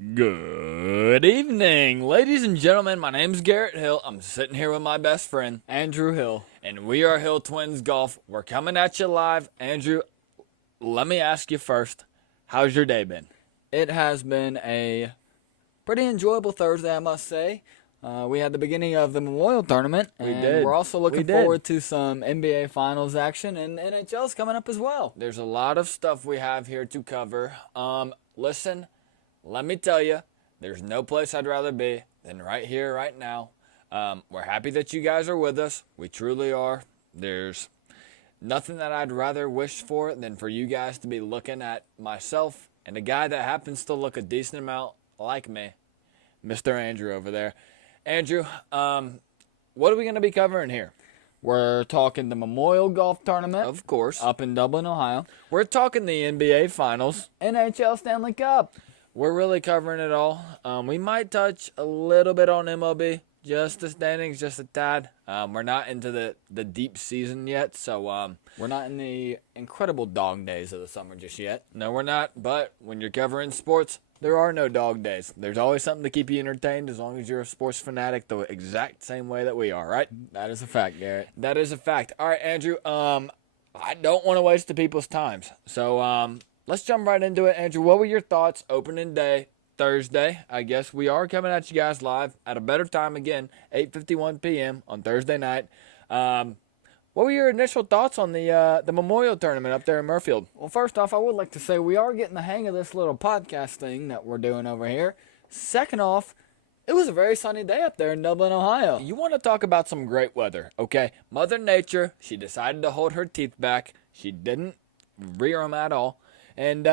Good evening, ladies and gentlemen. My name's Garrett Hill. I'm sitting here with my best friend, Andrew Hill, and we are Hill Twins Golf. We're coming at you live. Andrew, let me ask you first, how's your day been? It has been a pretty enjoyable Thursday, I must say. We had the beginning of the Memorial Tournament, and we're also looking forward to some NBA Finals action, and NHL's coming up as well. There's a lot of stuff we have here to cover. Listen, let me tell you, there's no place I'd rather be than right here, right now. We're happy that you guys are with us. We truly are. There's nothing that I'd rather wish for than for you guys to be looking at myself and a guy that happens to look a decent amount like me, Mr. Andrew over there. Andrew, what are we going to be covering here? We're talking the Memorial Golf Tournament. Of course. Up in Dublin, Ohio. We're talking the NBA Finals. NHL Stanley Cup. We're really covering it all. We might touch a little bit on MLB, just the standings, just a tad. We're not into the deep season yet, so we're not in the incredible dog days of the summer just yet. No, we're not, but when you're covering sports, there are no dog days. There's always something to keep you entertained as long as you're a sports fanatic the exact same way that we are, right? That is a fact, Garrett. That is a fact. All right, Andrew, I don't want to waste the people's times, so let's jump right into it. Andrew, what were your thoughts opening day, Thursday? I guess we are coming at you guys live at a better time again, 8:51 p.m. on Thursday night. What were your initial thoughts on the Memorial Tournament up there in Murfield? Well, first off, I would like to say we are getting the hang of this little podcast thing that we're doing over here. Second off, it was a very sunny day up there in Dublin, Ohio. You want to talk about some great weather, okay? Mother Nature, she decided to hold her teeth back. She didn't rear them at all. And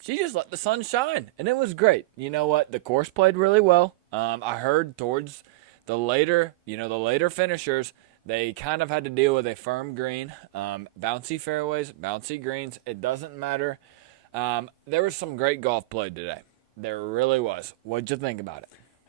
she just let the sun shine, and it was great. You know what? The course played really well. I heard towards the later finishers, they kind of had to deal with a firm green, bouncy fairways, bouncy greens. It doesn't matter. There was some great golf played today. There really was. What'd you think about it?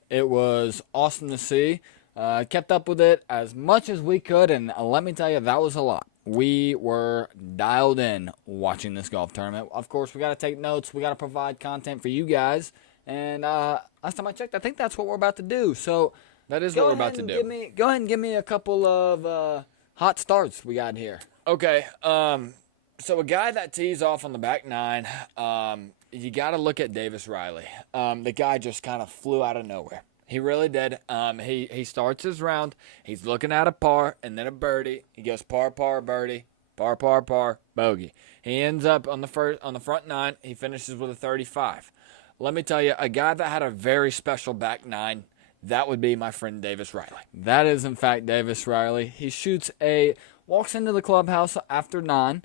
It was awesome to see. Kept up with it as much as we could, and let me tell you, that was a lot. We were dialed in watching this golf tournament. Of course, we got to take notes. We got to provide content for you guys. And last time I checked, I think that's what we're about to do. So that is what we're about to do. Go ahead and give me a couple of hot starts we got here. Okay. So a guy that tees off on the back nine, you got to look at Davis Riley. The guy just kind of flew out of nowhere. He really did. He starts his round. He's looking at a par and then a birdie. He goes par, par, birdie, par, par, par, bogey. He ends up on the front nine. He finishes with a 35. Let me tell you, a guy that had a very special back nine, that would be my friend Davis Riley. That is, in fact, Davis Riley. He walks into the clubhouse after 9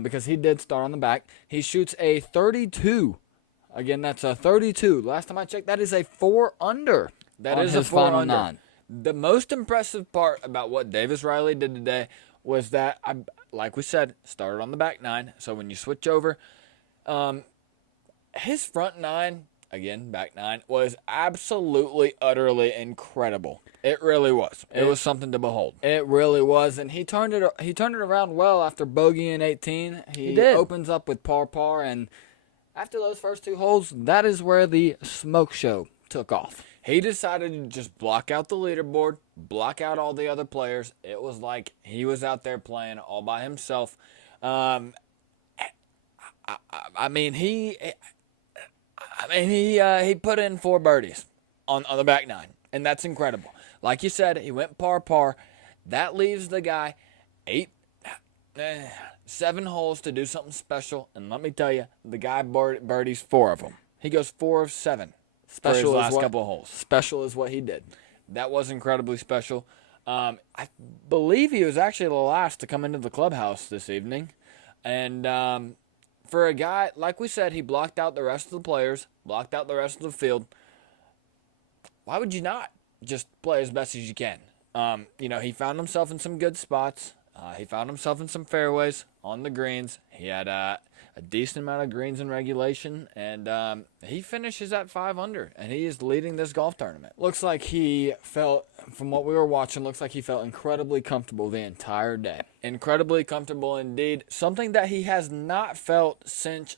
because he did start on the back. He shoots a 32. Again, that's a 32. Last time I checked, that is a 4 under. That is a 4 under. 9. The most impressive part about what Davis Riley did today was that, like we said, started on the back nine. So when you switch over, his front nine, again, back nine, was absolutely, utterly incredible. It really was. It was something to behold. It really was, and he turned it around well after bogeying 18. He did. Opens up with par par, and after those first 2 holes, that is where the smoke show took off. He decided to just block out the leaderboard, block out all the other players. It was like he was out there playing all by himself. He put in 4 birdies on the back nine, and that's incredible. Like you said, he went par par. That leaves the guy 7 holes to do something special, and let me tell you, the guy birdies 4 of them. He goes 4 of 7 for his last couple of holes. Special is what he did. That was incredibly special. I believe he was actually the last to come into the clubhouse this evening, and for a guy, like we said, he blocked out the rest of the players, blocked out the rest of the field. Why would you not just play as best as you can? He found himself in some good spots. He found himself in some fairways on the greens. He had a decent amount of greens in regulation, and he finishes at 5 under, and he is leading this golf tournament. Looks like he felt, from what we were watching, incredibly comfortable the entire day. Incredibly comfortable indeed. Something that he has not felt since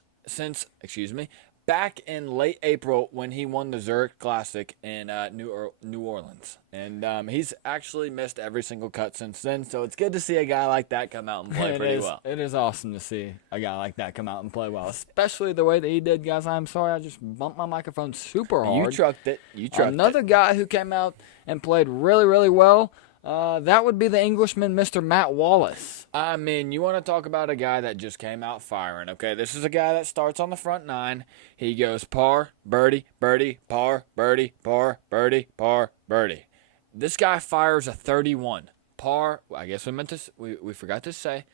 back in late April when he won the Zurich Classic in New Orleans. And he's actually missed every single cut since then, so it's good to see a guy like that come out and play pretty well. It is awesome to see a guy like that come out and play well, especially the way that he did, guys. I'm sorry, I just bumped my microphone super hard. You trucked it. Another guy who came out and played really, really well, that would be the Englishman, Mr. Matt Wallace. I mean, you want to talk about a guy that just came out firing, okay? This is a guy that starts on the front nine. He goes par, birdie, birdie, par, birdie, par, birdie, par, birdie. This guy fires a 31. Par, I guess we forgot to say,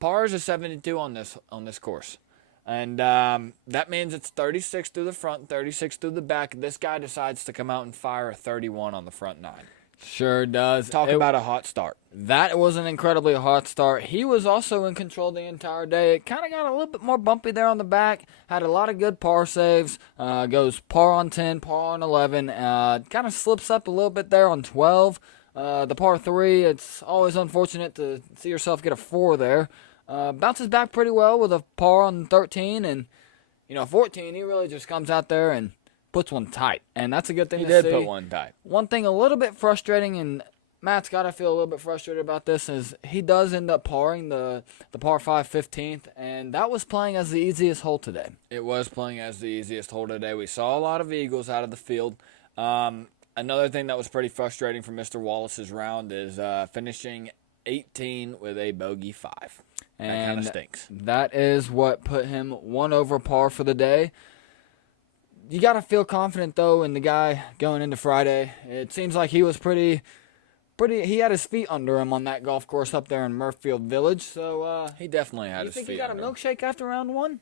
par is a 72 on this course. And that means it's 36 through the front, 36 through the back. This guy decides to come out and fire a 31 on the front nine. Sure does. Talk about a hot start. That was an incredibly hot start. He was also in control the entire day. It kind of got a little bit more bumpy there on the back. Had a lot of good par saves. Goes par on 10, par on 11. Kind of slips up a little bit there on 12. The par 3, it's always unfortunate to see yourself get a 4 there. Bounces back pretty well with a par on 13. And, 14, he really just comes out there and puts one tight, and that's a good thing to see. He did put one tight. One thing a little bit frustrating, and Matt's got to feel a little bit frustrated about this, is he does end up parring the par 5 15th, and that was playing as the easiest hole today. It was playing as the easiest hole today. We saw a lot of eagles out of the field. Another thing that was pretty frustrating for Mr. Wallace's round is finishing 18 with a bogey 5. That kind of stinks. That is what put him 1 over par for the day. You got to feel confident, though, in the guy going into Friday. It seems like he was pretty. He had his feet under him on that golf course up there in Murfield Village. So he definitely had his feet under him. You think he got a milkshake after round 1?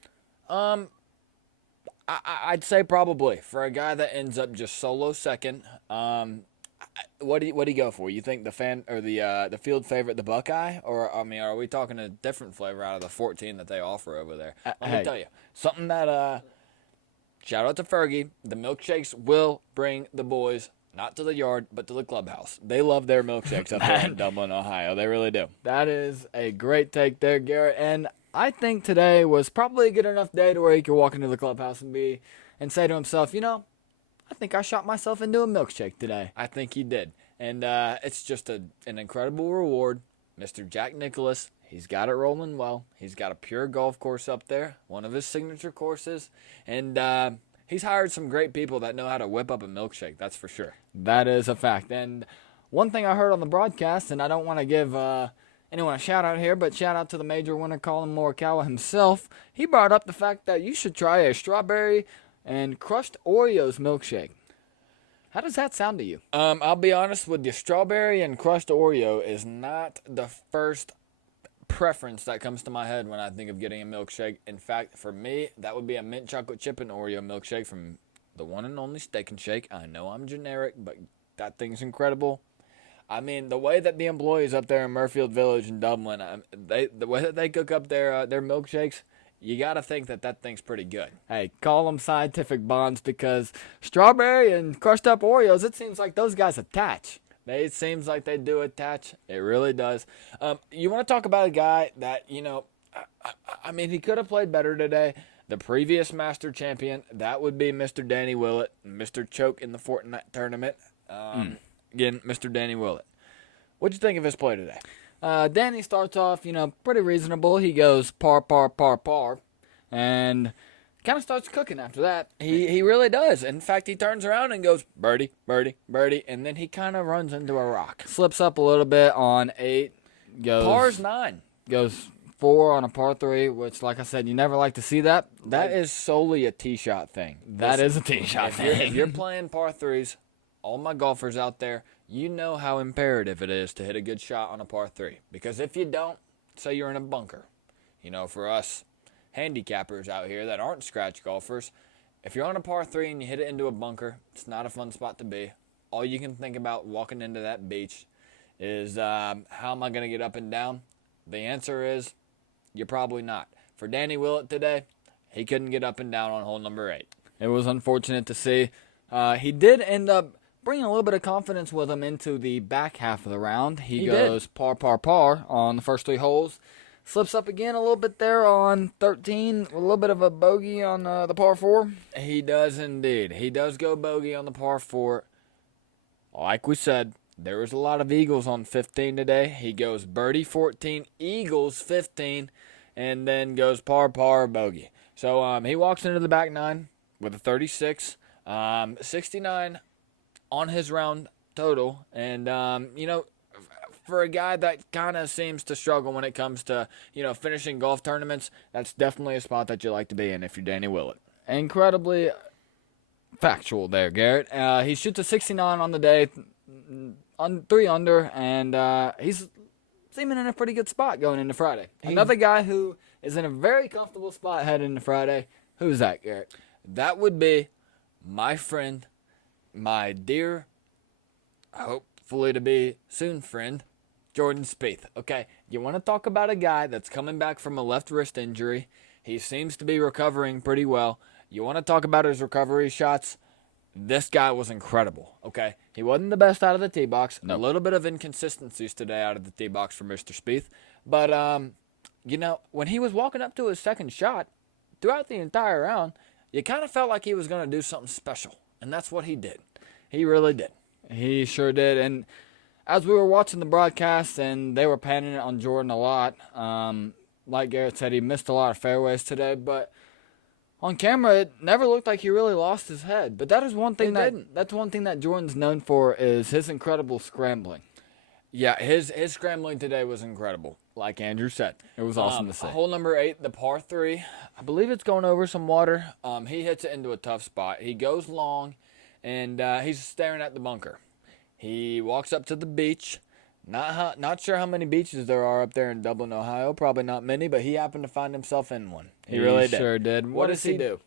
I'd say probably. For a guy that ends up just solo second, what do you go for? You think the field favorite, the Buckeye, or are we talking a different flavor out of the 14 that they offer over there? Let me tell you something that. Shout out to Fergie. The milkshakes will bring the boys not to the yard, but to the clubhouse. They love their milkshakes up there in Dublin, Ohio. They really do. That is a great take there, Garrett. And I think today was probably a good enough day to where he could walk into the clubhouse and say to himself, I think I shot myself into a milkshake today. I think he did. And it's just an incredible reward. Mr. Jack Nicklaus, he's got it rolling well. He's got a pure golf course up there, one of his signature courses. And he's hired some great people that know how to whip up a milkshake, that's for sure. That is a fact. And one thing I heard on the broadcast, and I don't want to give anyone a shout-out here, but shout-out to the major winner, Colin Morikawa himself. He brought up the fact that you should try a strawberry and crushed Oreos milkshake. How does that sound to you? I'll be honest with you. Strawberry and crushed Oreo is not the first preference that comes to my head when I think of getting a milkshake. In fact, for me, that would be a mint chocolate chip and Oreo milkshake from the one and only Steak and Shake. I know I'm generic, but that thing's incredible. I mean, the way that the employees up there in Murfield Village in Dublin, the way that they cook up their milkshakes, you got to think that thing's pretty good. Hey, call them scientific bonds, because strawberry and crushed up Oreos, it seems like those guys attach. It seems like they do attach. It really does. You want to talk about a guy that, he could have played better today. The previous Master Champion, that would be Mr. Danny Willett, Mr. Choke in the Fortnite tournament. Again, Mr. Danny Willett. What'd you think of his play today? Danny starts off, pretty reasonable. He goes par, par, par, par, and kind of starts cooking after that. He really does. In fact, he turns around and goes birdie, birdie, birdie, and then he kind of runs into a rock. Slips up a little bit on 8. Par's 9. Goes 4 on a par 3, which, like I said, you never like to see that. That is solely a tee shot thing. That is a tee shot thing. If you're playing par 3s, all my golfers out there, you know how imperative it is to hit a good shot on a par 3. Because if you don't, say you're in a bunker. For us handicappers out here that aren't scratch golfers, if you're on a par 3 and you hit it into a bunker, it's not a fun spot to be. All you can think about walking into that beach is, how am I going to get up and down? The answer is, you're probably not. For Danny Willett today, he couldn't get up and down on hole number 8. It was unfortunate to see. He did end up bringing a little bit of confidence with him into the back half of the round. He goes par, par, par on the first 3 holes. Slips up again a little bit there on 13. A little bit of a bogey on the par 4. He does indeed. He does go bogey on the par 4. Like we said, there was a lot of eagles on 15 today. He goes birdie 14, eagles 15, and then goes par, bogey. So he walks into the back nine with a 36, 69 on his round total. And, for a guy that kind of seems to struggle when it comes to, finishing golf tournaments, that's definitely a spot that you like to be in if you're Danny Willett. Incredibly factual there, Garrett. He shoots a 69 on the day, 3 under, and he's seeming in a pretty good spot going into Friday. Another guy who is in a very comfortable spot heading into Friday. Who's that, Garrett? That would be my friend, my dear, hopefully to be soon friend, Jordan Spieth. Okay, you want to talk about a guy that's coming back from a left wrist injury. He seems to be recovering pretty well. You want to talk about his recovery shots? This guy was incredible, okay? He wasn't the best out of the tee box. No. A little bit of inconsistencies today out of the tee box for Mr. Spieth. But, when he was walking up to his second shot, throughout the entire round, you kind of felt like he was going to do something special. And that's what he did. He really did. He sure did. And as we were watching the broadcast, and they were panning it on Jordan a lot, like Garrett said, he missed a lot of fairways today, but on camera, it never looked like he really lost his head. But that is one thing that's one thing that Jordan's known for, is his incredible scrambling. Yeah, his scrambling today was incredible, like Andrew said. It was awesome to see. Hole number 8, the par 3, I believe it's going over some water. He hits it into a tough spot. He goes long, and he's staring at the bunker. He walks up to the beach. Not sure how many beaches there are up there in Dublin, Ohio. Probably not many, but he happened to find himself in one. He really did. Sure did. What does he do?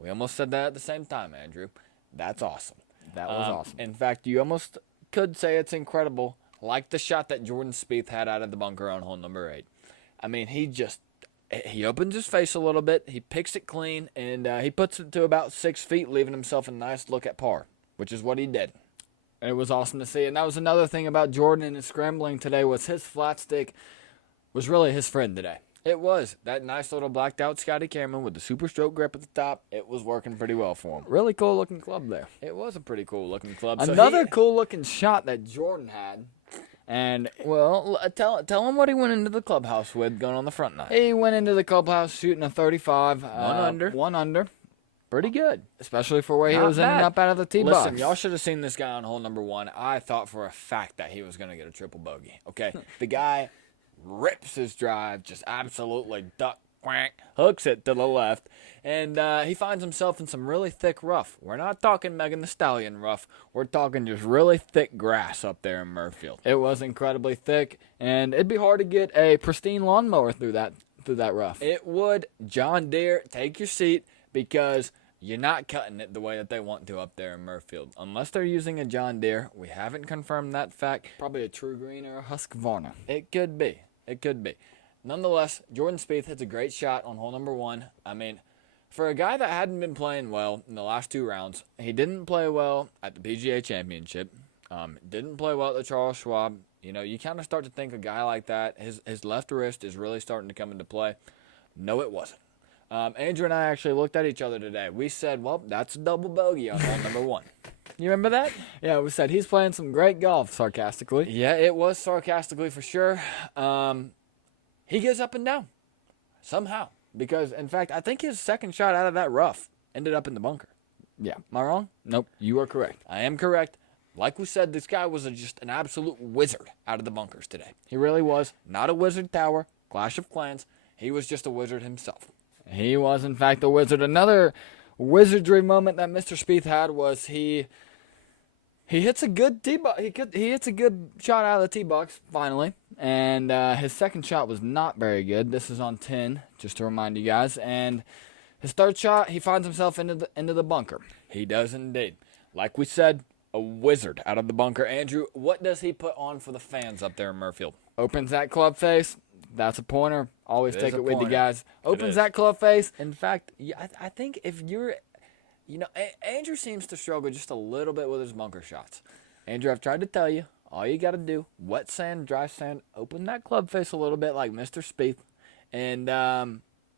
We almost said that at the same time, Andrew. That's awesome. That was awesome. In fact, you almost could say it's incredible, like the shot that Jordan Spieth had out of the bunker on hole number 8. I mean, he opens his face a little bit, he picks it clean, and he puts it to about 6 feet, leaving himself a nice look at par, which is what he did. And it was awesome to see. And that was another thing about Jordan and his scrambling today, was his flat stick was really his friend today. It was. That nice little blacked out Scotty Cameron with the super stroke grip at the top, it was working pretty well for him. Really cool looking club there. It was a pretty cool looking club. Another cool looking shot that Jordan had. And well, tell him what he went into the clubhouse with going on the front nine. He went into the clubhouse shooting a 35. 1 under. Pretty good, especially for where he was ending up out of the tee box. Listen, y'all should have seen this guy on hole number 1. I thought for a fact that he was going to get a triple bogey. Okay, the guy rips his drive, just absolutely duck, quack, hooks it to the left, and he finds himself in some really thick rough. We're not talking Megan Thee Stallion rough. We're talking just really thick grass up there in Murfield. It was incredibly thick, and it'd be hard to get a pristine lawnmower through that rough. It would. John Deere, take your seat, because you're not cutting it the way that they want to up there in Murfield. Unless they're using a John Deere. We haven't confirmed that fact. Probably a True Green or a Husqvarna. It could be. Nonetheless, Jordan Spieth hits a great shot on hole number 1. I mean, for a guy that hadn't been playing well in the last 2 rounds, he didn't play well at the PGA Championship. Didn't play well at the Charles Schwab. You kind of start to think a guy like that, his left wrist is really starting to come into play. No, it wasn't. Andrew and I actually looked at each other today. We said, well, that's a double bogey on hole number 1. You remember that? Yeah, we said he's playing some great golf, sarcastically. Yeah, it was sarcastically for sure. He gets up and down somehow. Because, in fact, I think his second shot out of that rough ended up in the bunker. Yeah. Am I wrong? Nope, you are correct. I am correct. Like we said, this guy was just an absolute wizard out of the bunkers today. He really was. Not a wizard tower, Clash of Clans. He was just a wizard himself. He was, in fact, a wizard. Another wizardry moment that Mr. Spieth had was he hits a good tee box. He hits a good shot out of the tee box finally, and his second shot was not very good. This is on 10, just to remind you guys. And his third shot, he finds himself into the bunker. He does indeed. Like we said, a wizard out of the bunker. Andrew, what does he put on for the fans up there in Murfield? Opens that club face. That's a pointer. Always take it with you guys. Opens that club face. In fact, yeah, I think if you're, Andrew seems to struggle just a little bit with his bunker shots. Andrew, I've tried to tell you all you got to do, wet sand, dry sand, open that club face a little bit like Mr. Spieth. And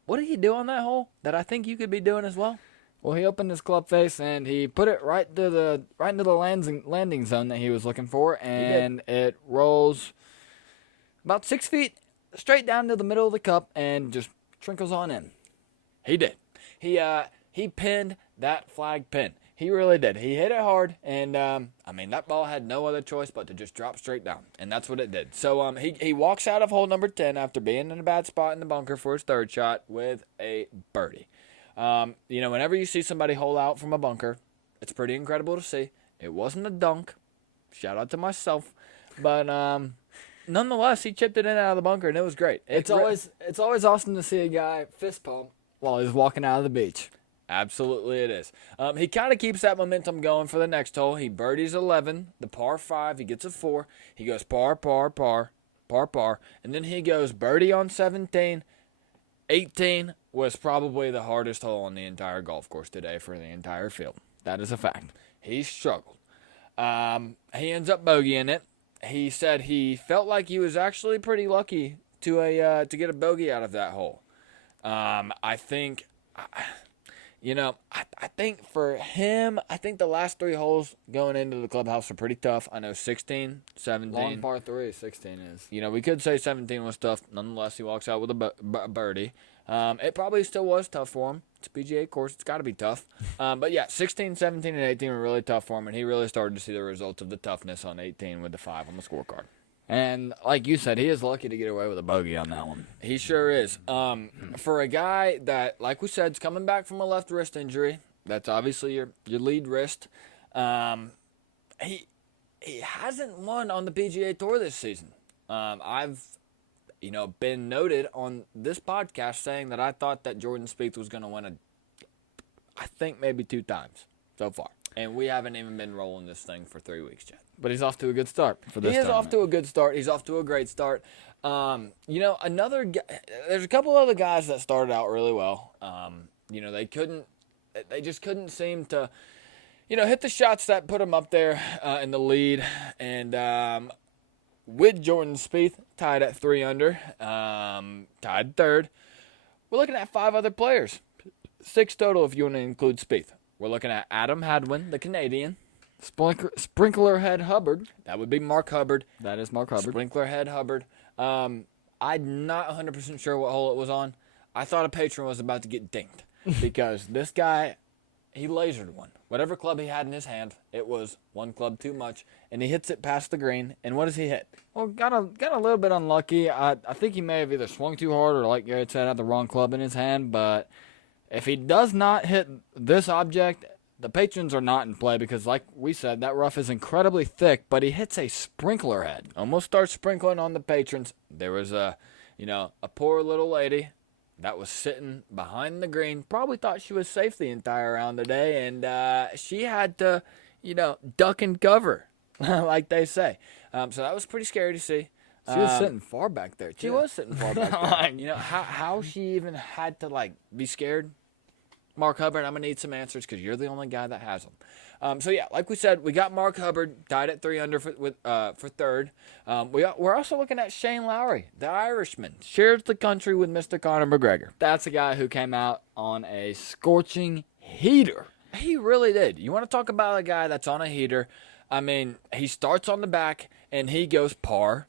what did he do on that hole that I think you could be doing as well? Well, he opened his club face and he put it right into the landing zone that he was looking for, and it rolls about 6 feet straight down to the middle of the cup and just trickles on in. He did. He pinned that flag pin. He really did. He hit it hard, and that ball had no other choice but to just drop straight down, and that's what it did. So he walks out of hole number 10 after being in a bad spot in the bunker for his third shot with a birdie. Whenever you see somebody hole out from a bunker, it's pretty incredible to see. It wasn't a dunk. Shout out to myself, but nonetheless, he chipped it in out of the bunker, and it was great. It's always awesome to see a guy fist pump while he's walking out of the beach. Absolutely it is. He kind of keeps that momentum going for the next hole. He birdies 11, the par 5. He gets a 4. He goes par, par, par, par, par. And then he goes birdie on 17. 18 was probably the hardest hole on the entire golf course today for the entire field. That is a fact. He struggled. He ends up bogeying it. He said he felt like he was actually pretty lucky to get a bogey out of that hole. I think for him, I think the last 3 holes going into the clubhouse are pretty tough. I know 16, 17. Long par 3, 16 is. We could say 17 was tough. Nonetheless, he walks out with a birdie. It probably still was tough for him. It's a PGA course. It's got to be tough. But yeah, 16, 17, and 18 were really tough for him, and he really started to see the results of the toughness on 18 with the 5 on the scorecard. And like you said, he is lucky to get away with a bogey on that one. He sure is. For a guy that, like we said, is coming back from a left wrist injury, that's obviously your lead wrist. He hasn't won on the PGA Tour this season. I've been noted on this podcast saying that I thought that Jordan Spieth was going to win I think maybe 2 times so far. And we haven't even been rolling this thing for 3 weeks yet. But he's off to a good start for this tournament. He is off to a good start. He's off to a great start. Another guy, there's a couple other guys that started out really well. They just couldn't seem to, hit the shots that put them up there in the lead. And with Jordan Spieth tied at 3 under, tied third, we're looking at 5 other players. 6 total if you want to include Spieth. We're looking at Adam Hadwin, the Canadian. Sprinkler Head Hubbard. That would be Mark Hubbard. That is Mark Hubbard. Sprinkler Head Hubbard. I'm not 100% sure what hole it was on. I thought a patron was about to get dinked because this guy, he lasered one. Whatever club he had in his hand, it was one club too much, and he hits it past the green. And what does he hit? Well, got a little bit unlucky. I think he may have either swung too hard or, like Garrett said, had the wrong club in his hand. But if he does not hit this object, the patrons are not in play because, like we said, that rough is incredibly thick, but he hits a sprinkler head. Almost starts sprinkling on the patrons. There was a poor little lady that was sitting behind the green, probably thought she was safe the entire round today, and she had to, duck and cover, like they say. So that was pretty scary to see. She was sitting far back there, too. She was sitting far back there. How she even had to, be scared? Mark Hubbard, I'm going to need some answers because you're the only guy that has them. Like we said, we got Mark Hubbard tied at 3 under for third. We're also looking at Shane Lowry, the Irishman. Shares the country with Mr. Conor McGregor. That's a guy who came out on a scorching heater. He really did. You want to talk about a guy that's on a heater? I mean, he starts on the back, and he goes par.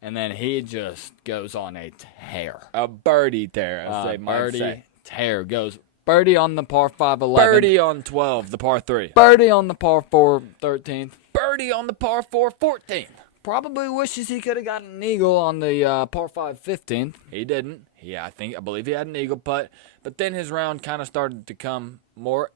And then he just goes on a tear. A birdie tear, as they might say. Tear goes birdie on the par 5 11. Birdie on 12, the par 3. Birdie on the par 4 13th. Birdie on the par 4 14th. Probably wishes he could have gotten an eagle on the par 5 15th. He didn't. I believe he had an eagle putt. But then his round kind of started to come more,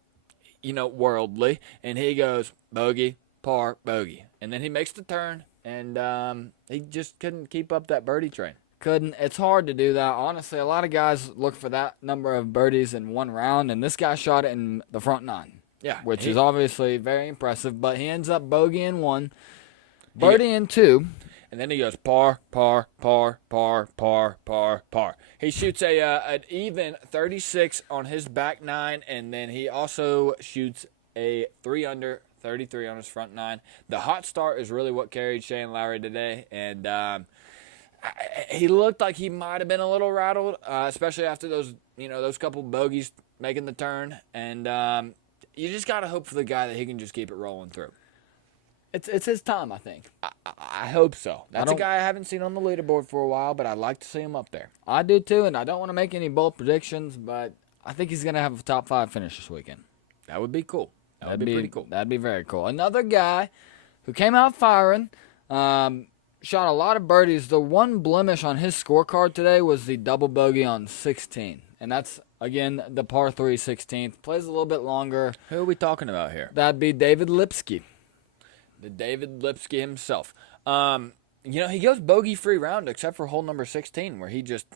worldly. And he goes bogey, par, bogey. And then he makes the turn. And he just couldn't keep up that birdie train. It's hard to do that. Honestly, a lot of guys look for that number of birdies in one round, and this guy shot it in the front 9. Yeah. Which is obviously very impressive, but he ends up bogeying 1, birdieing 2. And then he goes par, par, par, par, par, par, par. He shoots an even 36 on his back 9, and then he also shoots a 3 under 33 on his front nine. The hot start is really what carried Shane Lowry today, and he looked like he might have been a little rattled, especially after those couple bogeys making the turn. And you just got to hope for the guy that he can just keep it rolling through. It's his time, I think. I hope so. That's a guy I haven't seen on the leaderboard for a while, but I'd like to see him up there. I do too, and I don't want to make any bold predictions, but I think he's going to have a top 5 finish this weekend. That would be cool. That would be pretty cool. That'd be very cool. Another guy who came out firing, shot a lot of birdies. The one blemish on his scorecard today was the double bogey on 16. And that's, again, the par 3 16th. Plays a little bit longer. Who are we talking about here? That'd be David Lipsky. The David Lipsky himself. He goes bogey-free round except for hole number 16 where he just,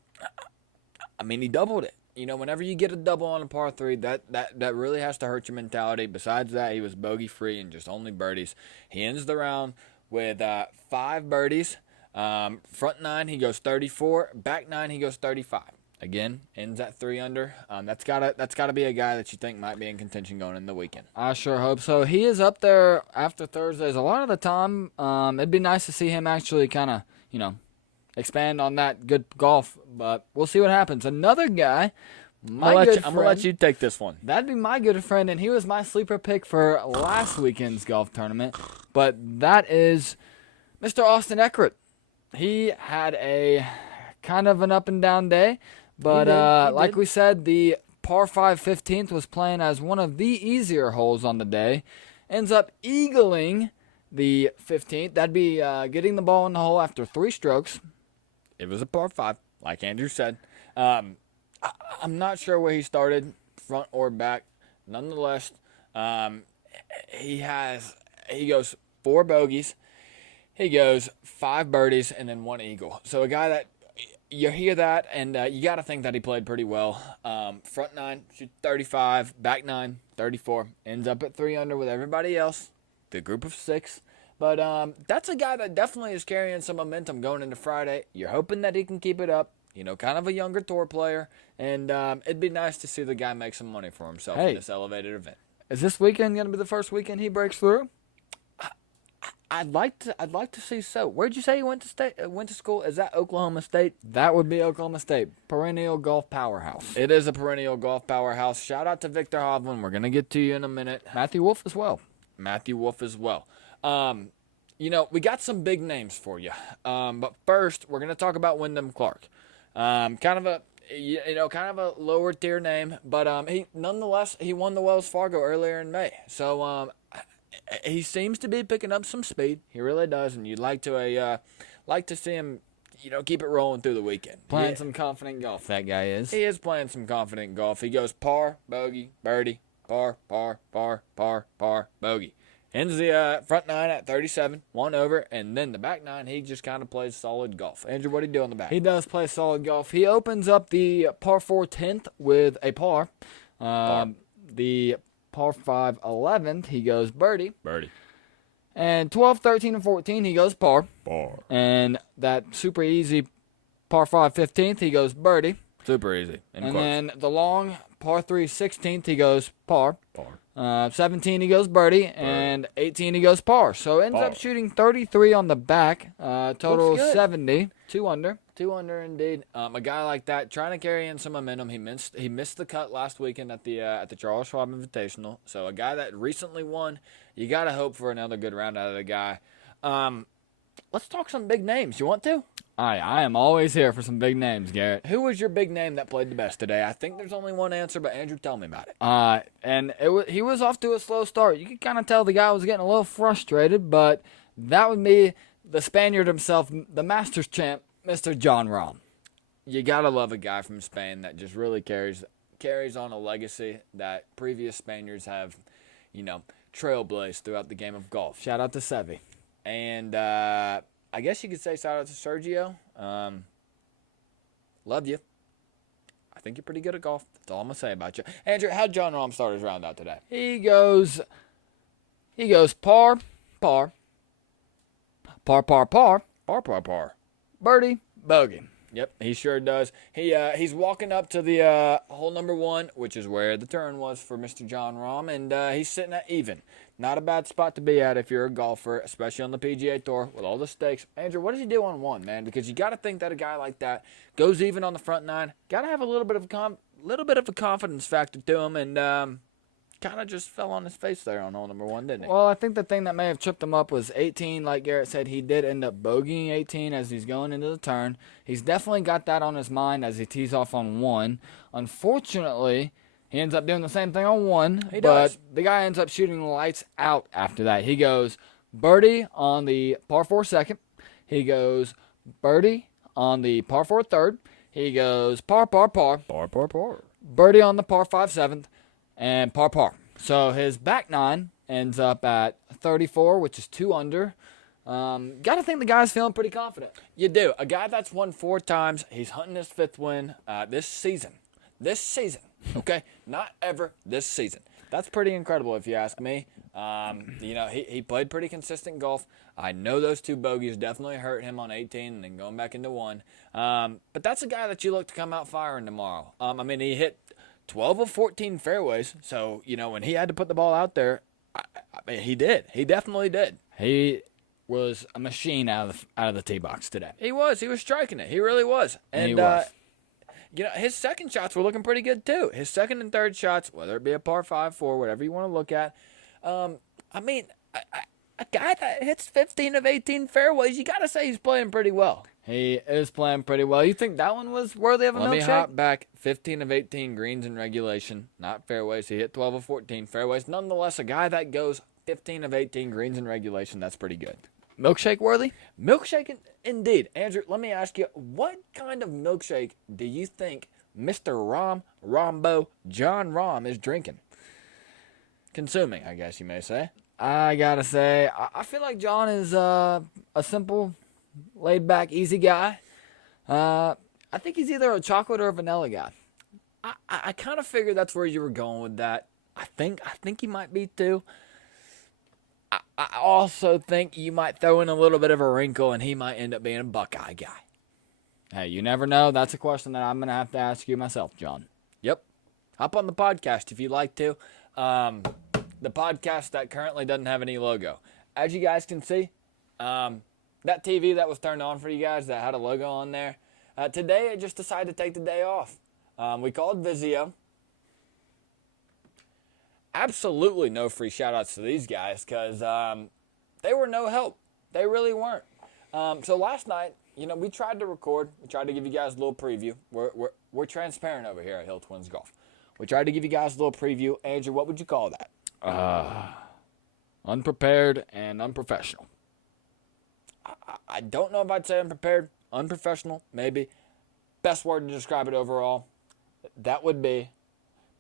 he doubled it. Whenever you get a double on a par 3, that really has to hurt your mentality. Besides that, he was bogey-free and just only birdies. He ends the round with 5 birdies. Front 9, he goes 34. Back 9, he goes 35. Again, ends at 3 under. That's gotta be a guy that you think might be in contention going in the weekend. I sure hope so. He is up there after Thursdays a lot of the time. It'd be nice to see him actually kind of, expand on that good golf. But we'll see what happens. Another guy, I'm going to let you take this one. That'd be my good friend, and he was my sleeper pick for last weekend's golf tournament. But that is Mr. Austin Eckert. He had a kind of an up and down day. But like we said, the par 5 15th was playing as one of the easier holes on the day. Ends up eagling the 15th. That'd be getting the ball in the hole after 3 strokes. It was a par 5, like Andrew said. I'm not sure where he started, front or back. Nonetheless, he goes 4 bogeys. He goes 5 birdies and then 1 eagle. So a guy that you hear that, and you got to think that he played pretty well. Front 9, shoots 35. Back 9, 34. Ends up at 3 under with everybody else, the group of 6. But that's a guy that definitely is carrying some momentum going into Friday. You're hoping that he can keep it up. Kind of a younger tour player. And it'd be nice to see the guy make some money for himself in this elevated event. Is this weekend going to be the first weekend he breaks through? I'd like to see so. Where'd you say you went to school? Is that Oklahoma State? That would be Oklahoma State. Perennial golf powerhouse. It is a perennial golf powerhouse. Shout out to Victor Hovland. We're gonna get to you in a minute. Matthew Wolff as well. We got some big names for you. But first, we're gonna talk about Wyndham Clark. Kind of a lower tier name, but he won the Wells Fargo earlier in May. So he seems to be picking up some speed. He really does, and you'd like to see him, keep it rolling through the weekend. Playing some confident golf, that guy is. He is playing some confident golf. He goes par, bogey, birdie, par, par, par, par, par, bogey. Ends the front 9 at 37, 1 over, and then the back 9, he just kind of plays solid golf. Andrew, what do you do on the back? He does play solid golf. He opens up the par 4 10th with a par. The par 5 11th, he goes birdie. And 12, 13, and 14, he goes par. And that super easy par 5 15th, he goes birdie. Super easy. And then the long par 3 16th, he goes par. 17, he goes birdie. And 18, he goes par. So ends up shooting 33 on the back. Total 70. 2 under. 2 under indeed. A guy like that trying to carry in some momentum. He missed the cut last weekend at the Charles Schwab Invitational. So a guy that recently won, you got to hope for another good round out of the guy. Let's talk some big names. You want to? I am always here for some big names, Garrett. Who was your big name that played the best today? I think there's only one answer, but Andrew, tell me about it. And he was off to a slow start. You could kind of tell the guy was getting a little frustrated, but that would be the Spaniard himself, the Masters champ, Mr. John Rahm. You got to love a guy from Spain that just really carries on a legacy that previous Spaniards have, trailblazed throughout the game of golf. Shout out to Seve. And I guess you could say shout out to Sergio. Love you. I think you're pretty good at golf. That's all I'm going to say about you. Andrew, how'd John Rahm start his round out today? He goes par, par, par, par, par, Par, par, par. birdie, bogey. Yep, he sure does. He's walking up to the hole number 1, which is where the turn was for Mr. John Rahm, and he's sitting at even. Not a bad spot to be at if you're a golfer, especially on the PGA Tour with all the stakes. Andrew, what does he do on 1, man? Because you got to think that a guy like that goes even on the front 9. Got to have a little bit of a confidence factor to him, and kind of just fell on his face there on hole number 1, didn't he? Well, I think the thing that may have tripped him up was 18. Like Garrett said, he did end up bogeying 18 as he's going into the turn. He's definitely got that on his mind as he tees off on 1. Unfortunately, he ends up doing the same thing on 1. He does. But the guy ends up shooting the lights out after that. He goes birdie on the par 4 second. He goes birdie on the par 4 third. He goes par. Birdie on the par 5 seventh. And par. So his back 9 ends up at 34, which is 2 under. Got to think the guy's feeling pretty confident. You do. A guy that's won 4 times, he's hunting his 5th win this season. This season, okay? Not ever, this season. That's pretty incredible if you ask me. He played pretty consistent golf. I know those 2 bogeys definitely hurt him on 18 and then going back into 1. But that's a guy that you look to come out firing tomorrow. He hit 12 of 14 fairways, so, when he had to put the ball out there, he did. He definitely did. He was a machine out of the tee box today. He was striking it. He really was. And he was. His second shots were looking pretty good, too. His second and third shots, whether it be a par 5, 4, whatever you want to look at, a guy that hits 15 of 18 fairways, you got to say he's playing pretty well. He is playing pretty well. You think that one was worthy of a milkshake? Let me hop back. 15 of 18 greens in regulation, not fairways. He hit 12 of 14 fairways. Nonetheless, a guy that goes 15 of 18 greens in regulation, that's pretty good. Milkshake worthy? Milkshake indeed. Andrew, let me ask you, what kind of milkshake do you think Mr. John Rahm is drinking? Consuming, I guess you may say. I gotta say, I feel like John is a simple, laid-back, easy guy. I think he's either a chocolate or a vanilla guy. I kind of figured that's where you were going with that. I think he might be too. I also think you might throw in a little bit of a wrinkle, and he might end up being a Buckeye guy. Hey, you never know. That's a question that I'm going to have to ask you myself, John. Yep. Hop on the podcast if you'd like to. The podcast that currently doesn't have any logo. As you guys can see, that TV that was turned on for you guys that had a logo on there, today I just decided to take the day off. We called Vizio. Absolutely no free shout-outs to these guys because they were no help. They really weren't. So last night, we tried to record. We tried to give you guys a little preview. We're transparent over here at Hill Twins Golf. We tried to give you guys a little preview. Andrew, what would you call that? Unprepared and unprofessional. I don't know if I'd say unprepared. Unprofessional, maybe. Best word to describe it overall, that would be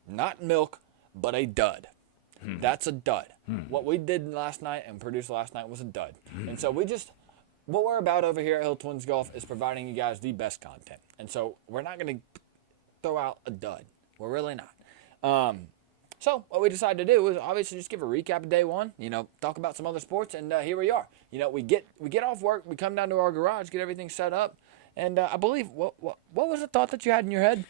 not milk, but a dud. That's a dud. What we did last night and produced last night was a dud. And so what we're about over here at Hill Twins Golf is providing you guys the best content. And so we're not going to throw out a dud. We're really not. So what we decided to do was obviously just give a recap of day one, talk about some other sports, and here we are. We get off work, we come down to our garage, get everything set up, and I believe, what was the thought that you had in your head?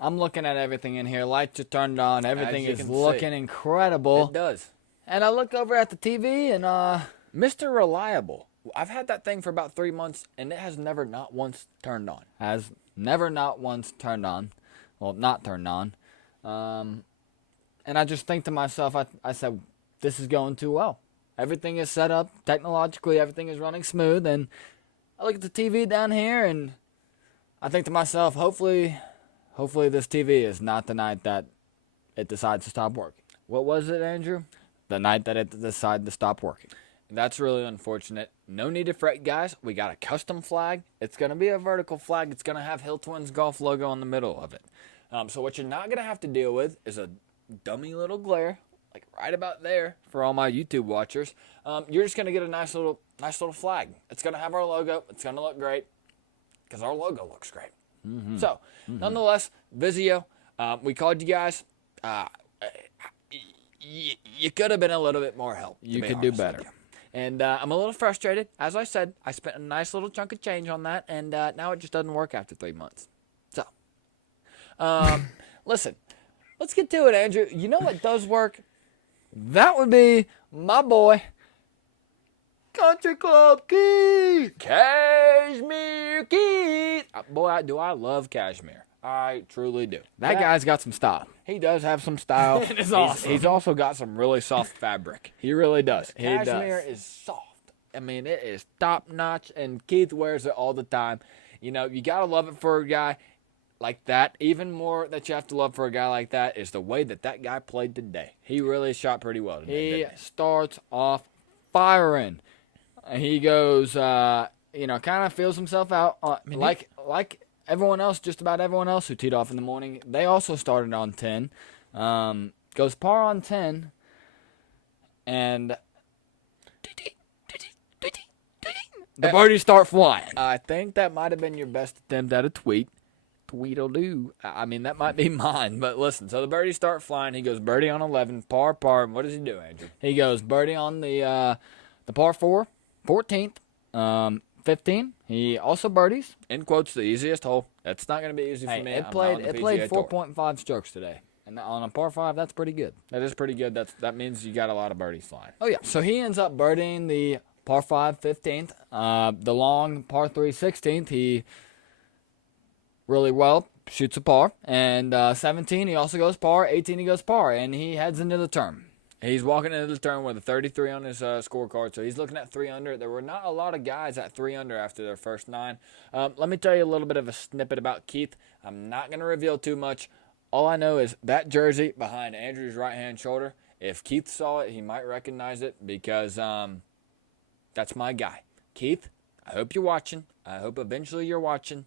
I'm looking at everything in here. Lights are turned on. Everything is looking incredible. It does. And I look over at the TV and Mr. Reliable. I've had that thing for about 3 months, and it has never not once turned on. Has never not once turned on. Well, not turned on. And I just think to myself, I said, this is going too well. Everything is set up technologically. Everything is running smooth. And I look at the TV down here, and I think to myself, hopefully this TV is not the night that it decides to stop working. What was it, Andrew? The night that it decided to stop working. That's really unfortunate. No need to fret, guys. We got a custom flag. It's going to be a vertical flag. It's going to have Hill Twins Golf logo in the middle of it. So what you're not going to have to deal with is a dummy little glare, like right about there for all my YouTube watchers. You're just going to get a nice little flag. It's going to have our logo. It's going to look great because our logo looks great. So, nonetheless, Vizio, we called you guys. You could have been a little bit more help. You could do better. And I'm a little frustrated. As I said, I spent a nice little chunk of change on that, and now it just doesn't work after 3 months. So, listen, let's get to it, Andrew. You know what does work? That would be my boy, Country Club Keith. Cashmere Keith. Boy, do I love Cashmere. I truly do. That guy's got some style. He does have some style. It's awesome. He's also got some really soft fabric. He really does. Cashmere is soft. I mean, it is top notch, and Keith wears it all the time. You know, you got to love it for a guy like that. Even more that you have to love for a guy like that is the way that guy played today. He really shot pretty well today. He starts off firing. He goes, kind of feels himself out. Like everyone else, just about everyone else who teed off in the morning, they also started on 10. Goes par on 10. And the birdies start flying. I think that might have been your best attempt at a tweet. Tweedledoo. I mean, that might be mine, but listen. So the birdies start flying. He goes birdie on 11, par. And what does he do, Andrew? He goes birdie on the par 4, 14th, 15. He also birdies. In quotes, the easiest hole. That's not going to be easy for me. It played 4.5 strokes today. And on a par 5, that's pretty good. That is pretty good. That means you got a lot of birdies flying. Oh, yeah. So he ends up birdieing the par 5, 15th. The long par 3, 16th, he really well shoots a par. And 17, he also goes par. 18, he goes par. And he heads into the turn. He's walking into the turn with a 33 on his scorecard, so he's looking at 3 under. There were not a lot of guys at 3 under after their first 9. Let me tell you a little bit of a snippet about Keith. I'm not going to reveal too much. All I know is that jersey behind Andrew's right-hand shoulder, if Keith saw it, he might recognize it because that's my guy. Keith, I hope you're watching. I hope eventually you're watching.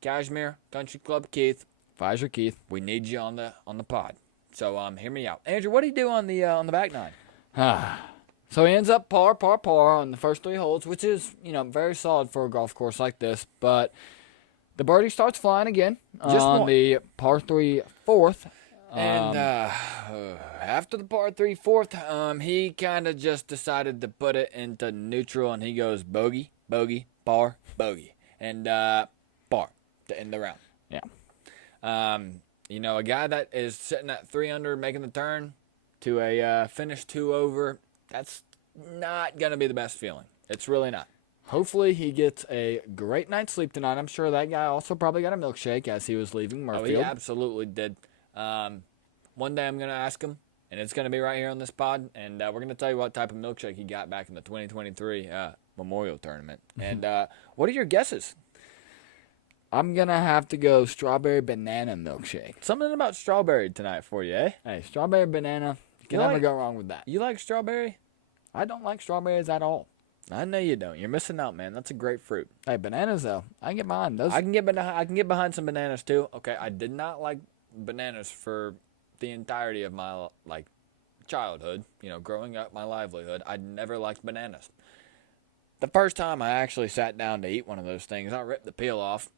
Cashmere, Country Club Keith, Pfizer Keith, we need you on the pod. So hear me out. Andrew, what do you do on the back 9? So he ends up par on the first 3 holes, which is, very solid for a golf course like this. But the birdie starts flying again on the par 3 4th. And after the par 3 4th, he kind of just decided to put it into neutral, and he goes bogey, bogey, par, bogey, and par to end the round. Yeah. A guy that is sitting at 3 under making the turn to a finish 2 over, that's not going to be the best feeling. It's really not. Hopefully he gets a great night's sleep tonight. I'm sure that guy also probably got a milkshake as he was leaving Murfield. Oh, he absolutely did. One day I'm going to ask him, and it's going to be right here on this pod, and we're going to tell you what type of milkshake he got back in the 2023 Memorial Tournament. And what are your guesses? I'm going to have to go strawberry banana milkshake. Something about strawberry tonight for you, eh? Hey, strawberry banana. You can never go wrong with that. You like strawberry? I don't like strawberries at all. I know you don't. You're missing out, man. That's a great fruit. Hey, bananas, though. I can get behind those. I can get behind some bananas, too. Okay, I did not like bananas for the entirety of my, childhood. Growing up, my livelihood. I never liked bananas. The first time I actually sat down to eat one of those things, I ripped the peel off.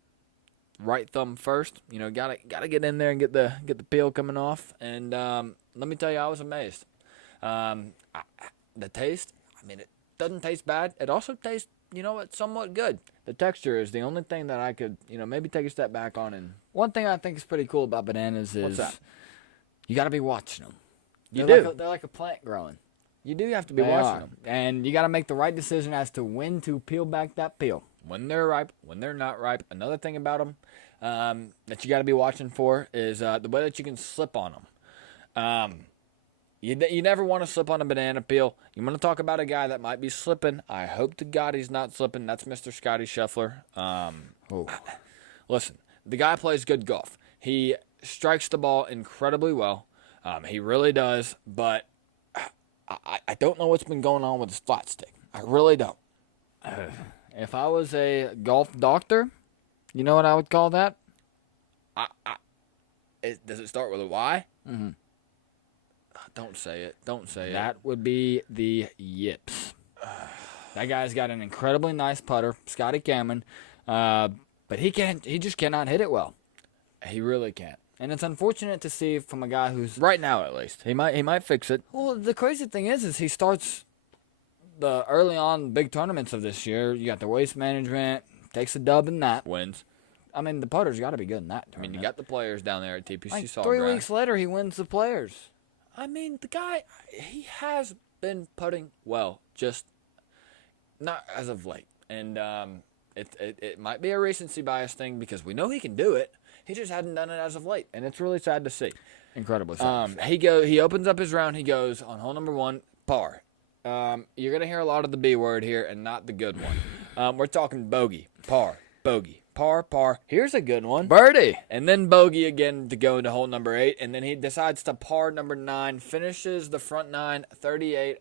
Right thumb first, gotta get in there and get the peel coming off. And let me tell you, I was amazed. The taste, it doesn't taste bad. It also tastes, it's somewhat good. The texture is the only thing that I could, maybe take a step back on. And one thing I think is pretty cool about bananas is what's that? You got to be watching them. They're like a plant growing. You do have to be watching them, and you got to make the right decision as to when to peel back that peel. When they're ripe, when they're not ripe. Another thing about them that you got to be watching for is the way that you can slip on them. You never want to slip on a banana peel. You want to talk about a guy that might be slipping. I hope to God he's not slipping. That's Mr. Scotty Scheffler. Listen, the guy plays good golf. He strikes the ball incredibly well. He really does, but I don't know what's been going on with his flat stick. I really don't. If I was a golf doctor, you know what I would call that? Does it start with a Y? Mm-hmm. Don't say it. Don't say it. That would be the yips. That guy's got an incredibly nice putter, Scotty Cameron, but he just cannot hit it well. He really can't. And it's unfortunate to see from a guy who's right now, at least. He might fix it. Well, the crazy thing is he starts the early on big tournaments of this year. You got the Waste Management, takes a dub in that. Wins. I mean, the putter's got to be good in that I tournament. mean, you got the players down there at TPC like Sawgrass. 3 weeks later, he wins the players. I mean, the guy, he has been putting well, just not as of late. And it might be a recency bias thing because we know he can do it. He just hadn't done it as of late, and it's really sad to see. Incredibly sad. He opens up his round. He goes on hole number 1, par. You're gonna hear a lot of the B word here, and not the good one. We're talking bogey, par, bogey, par, par. Here's a good one, birdie, and then bogey again to go into hole number 8, and then he decides to par number 9, finishes the front 9, 38.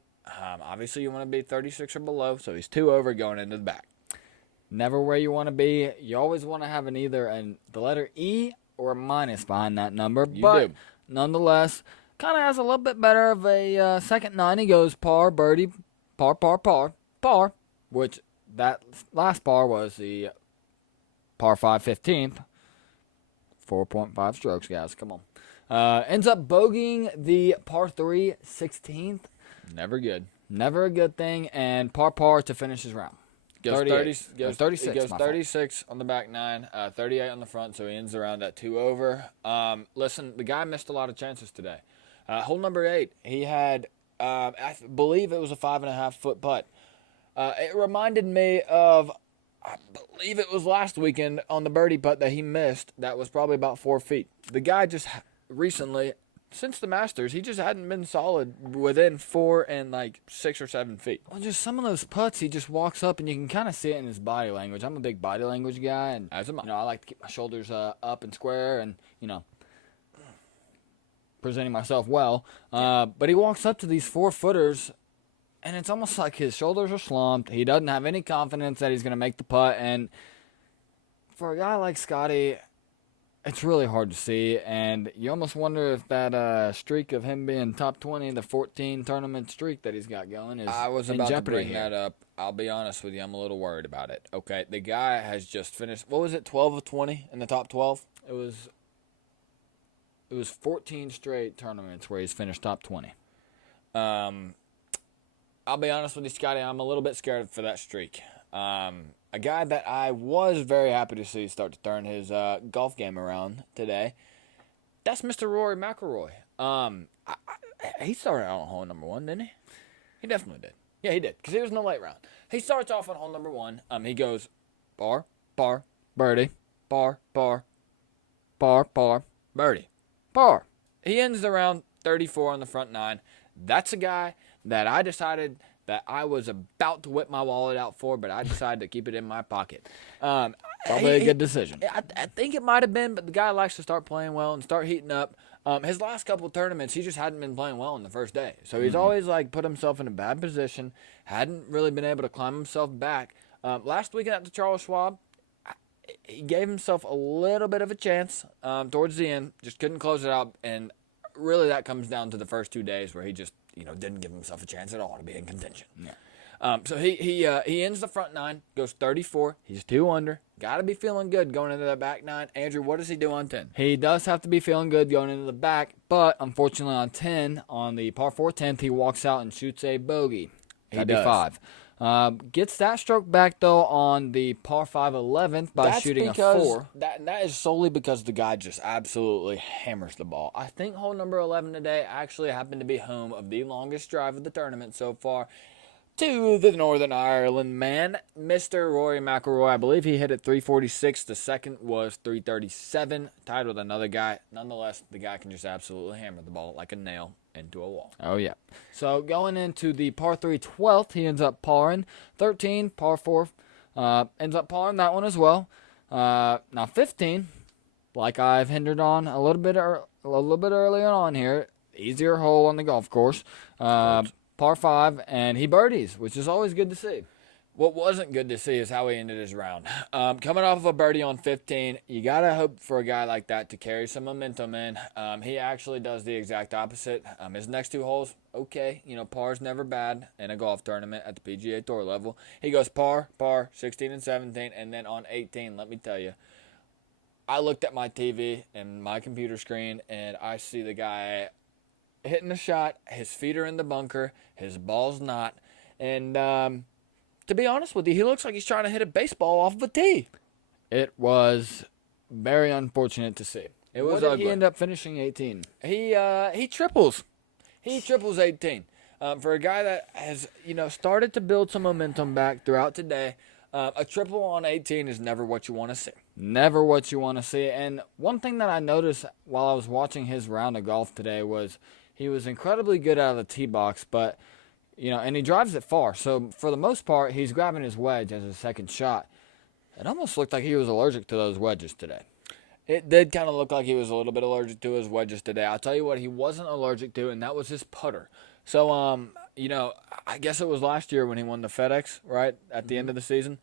Obviously, you want to be 36 or below, so he's 2 over going into the back. Never where you want to be. You always want to have the letter E or a minus behind that number. But nonetheless, kind of has a little bit better of a second 9. He goes par, birdie, par, par, par, par, which that last par was the par 5 15th. 4.5 strokes, guys. Come on. Ends up bogeying the par 3 16th. Never good. Never a good thing. And par to finish his round. Goes 36. He goes 36 fault. on the back 9, 38 on the front, so he ends the round at 2 over. Listen, the guy missed a lot of chances today. Hole number 8, he had, I believe it was a 5.5 foot putt. It reminded me of, I believe it was last weekend on the birdie putt that he missed. That was probably about 4 feet. The guy just recently, since the Masters, he just hadn't been solid within 4 and 6 or 7 feet. Well, just some of those putts, he just walks up, and you can kind of see it in his body language. I'm a big body language guy, and As am I. I like to keep my shoulders up and square, and presenting myself well. But he walks up to these 4-footers, and it's almost like his shoulders are slumped. He doesn't have any confidence that he's going to make the putt, and for a guy like Scotty, it's really hard to see, and you almost wonder if that streak of him being top 20, the 14 tournament streak that he's got going, is I was in about to jeopardy bring here. that up. I'll be honest with you, I'm a little worried about it. Okay, the guy has just finished, what was it, 12 of 20 in the top 12? It was 14 straight tournaments where he's finished top 20. I'll be honest with you, Scotty, I'm a little bit scared for that streak. A guy that I was very happy to see start to turn his golf game around today, that's Mr. Rory McIlroy. He started out on hole number 1, didn't he? He definitely did. Yeah, he did, because he was in the late round. He starts off on hole number 1. He goes par, par, birdie, par, par, par, par, birdie, par. He ends the round 34 on the front 9. That's a guy that I decided that I was about to whip my wallet out for, but I decided to keep it in my pocket. Probably a good decision. I think it might have been, but the guy likes to start playing well and start heating up. His last couple of tournaments, he just hadn't been playing well on the first day. So he's always put himself in a bad position, hadn't really been able to climb himself back. Last weekend at the Charles Schwab, he gave himself a little bit of a chance towards the end, just couldn't close it out, and really that comes down to the first 2 days where he just didn't give himself a chance at all to be in contention. Yeah. So he ends the front 9, goes 34. He's 2 under. Got to be feeling good going into that back 9. Andrew, what does he do on 10? He does have to be feeling good going into the back, but unfortunately on 10, on the par 4 10th, he walks out and shoots a bogey. He does. 5. Gets that stroke back, though, on the par 5 11th by shooting a 4. That is solely because the guy just absolutely hammers the ball. I think hole number 11 today actually happened to be home of the longest drive of the tournament so far to the Northern Ireland man, Mr. Rory McIlroy. I believe he hit at 346. The second was 337, tied with another guy. Nonetheless, the guy can just absolutely hammer the ball like a nail into a wall. Oh, yeah. So going into the par 3 12th, he ends up parring. 13, par 4, ends up parring that one as well. Now 15, like I've hindered on a little bit earlier on here, easier hole on the golf course. Par 5, and he birdies, which is always good to see. What wasn't good to see is how he ended his round. Coming off of a birdie on 15, you got to hope for a guy like that to carry some momentum in. He actually does the exact opposite. His next 2 holes, okay, par's never bad in a golf tournament at the PGA Tour level. He goes par, 16 and 17, and then on 18, let me tell you, I looked at my TV and my computer screen, and I see the guy hitting a shot. His feet are in the bunker. His ball's not. And to be honest with you, he looks like he's trying to hit a baseball off of a tee. It was very unfortunate to see. It was What did ugly. he end up finishing 18? He triples. He triples 18. For a guy that has, started to build some momentum back throughout today, a triple on 18 is never what you want to see. Never what you want to see. And one thing that I noticed while I was watching his round of golf today was he was incredibly good out of the tee box, but, and he drives it far. So for the most part, he's grabbing his wedge as his second shot. It almost looked like he was allergic to those wedges today. It did kind of look like he was a little bit allergic to his wedges today. I'll tell you what he wasn't allergic to, and that was his putter. So, I guess it was last year when he won the FedEx, right, at the end of the season.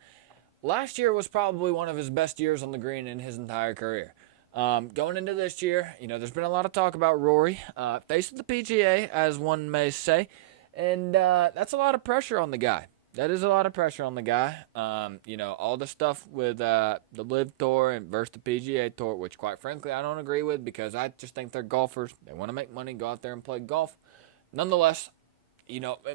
Last year was probably one of his best years on the green in his entire career. Going into this year, there's been a lot of talk about Rory facing the PGA, as one may say, and that's a lot of pressure on the guy. That is a lot of pressure on the guy. All the stuff with the LIV Tour and versus the PGA Tour, which quite frankly I don't agree with because I just think they're golfers. They want to make money, go out there and play golf. Nonetheless,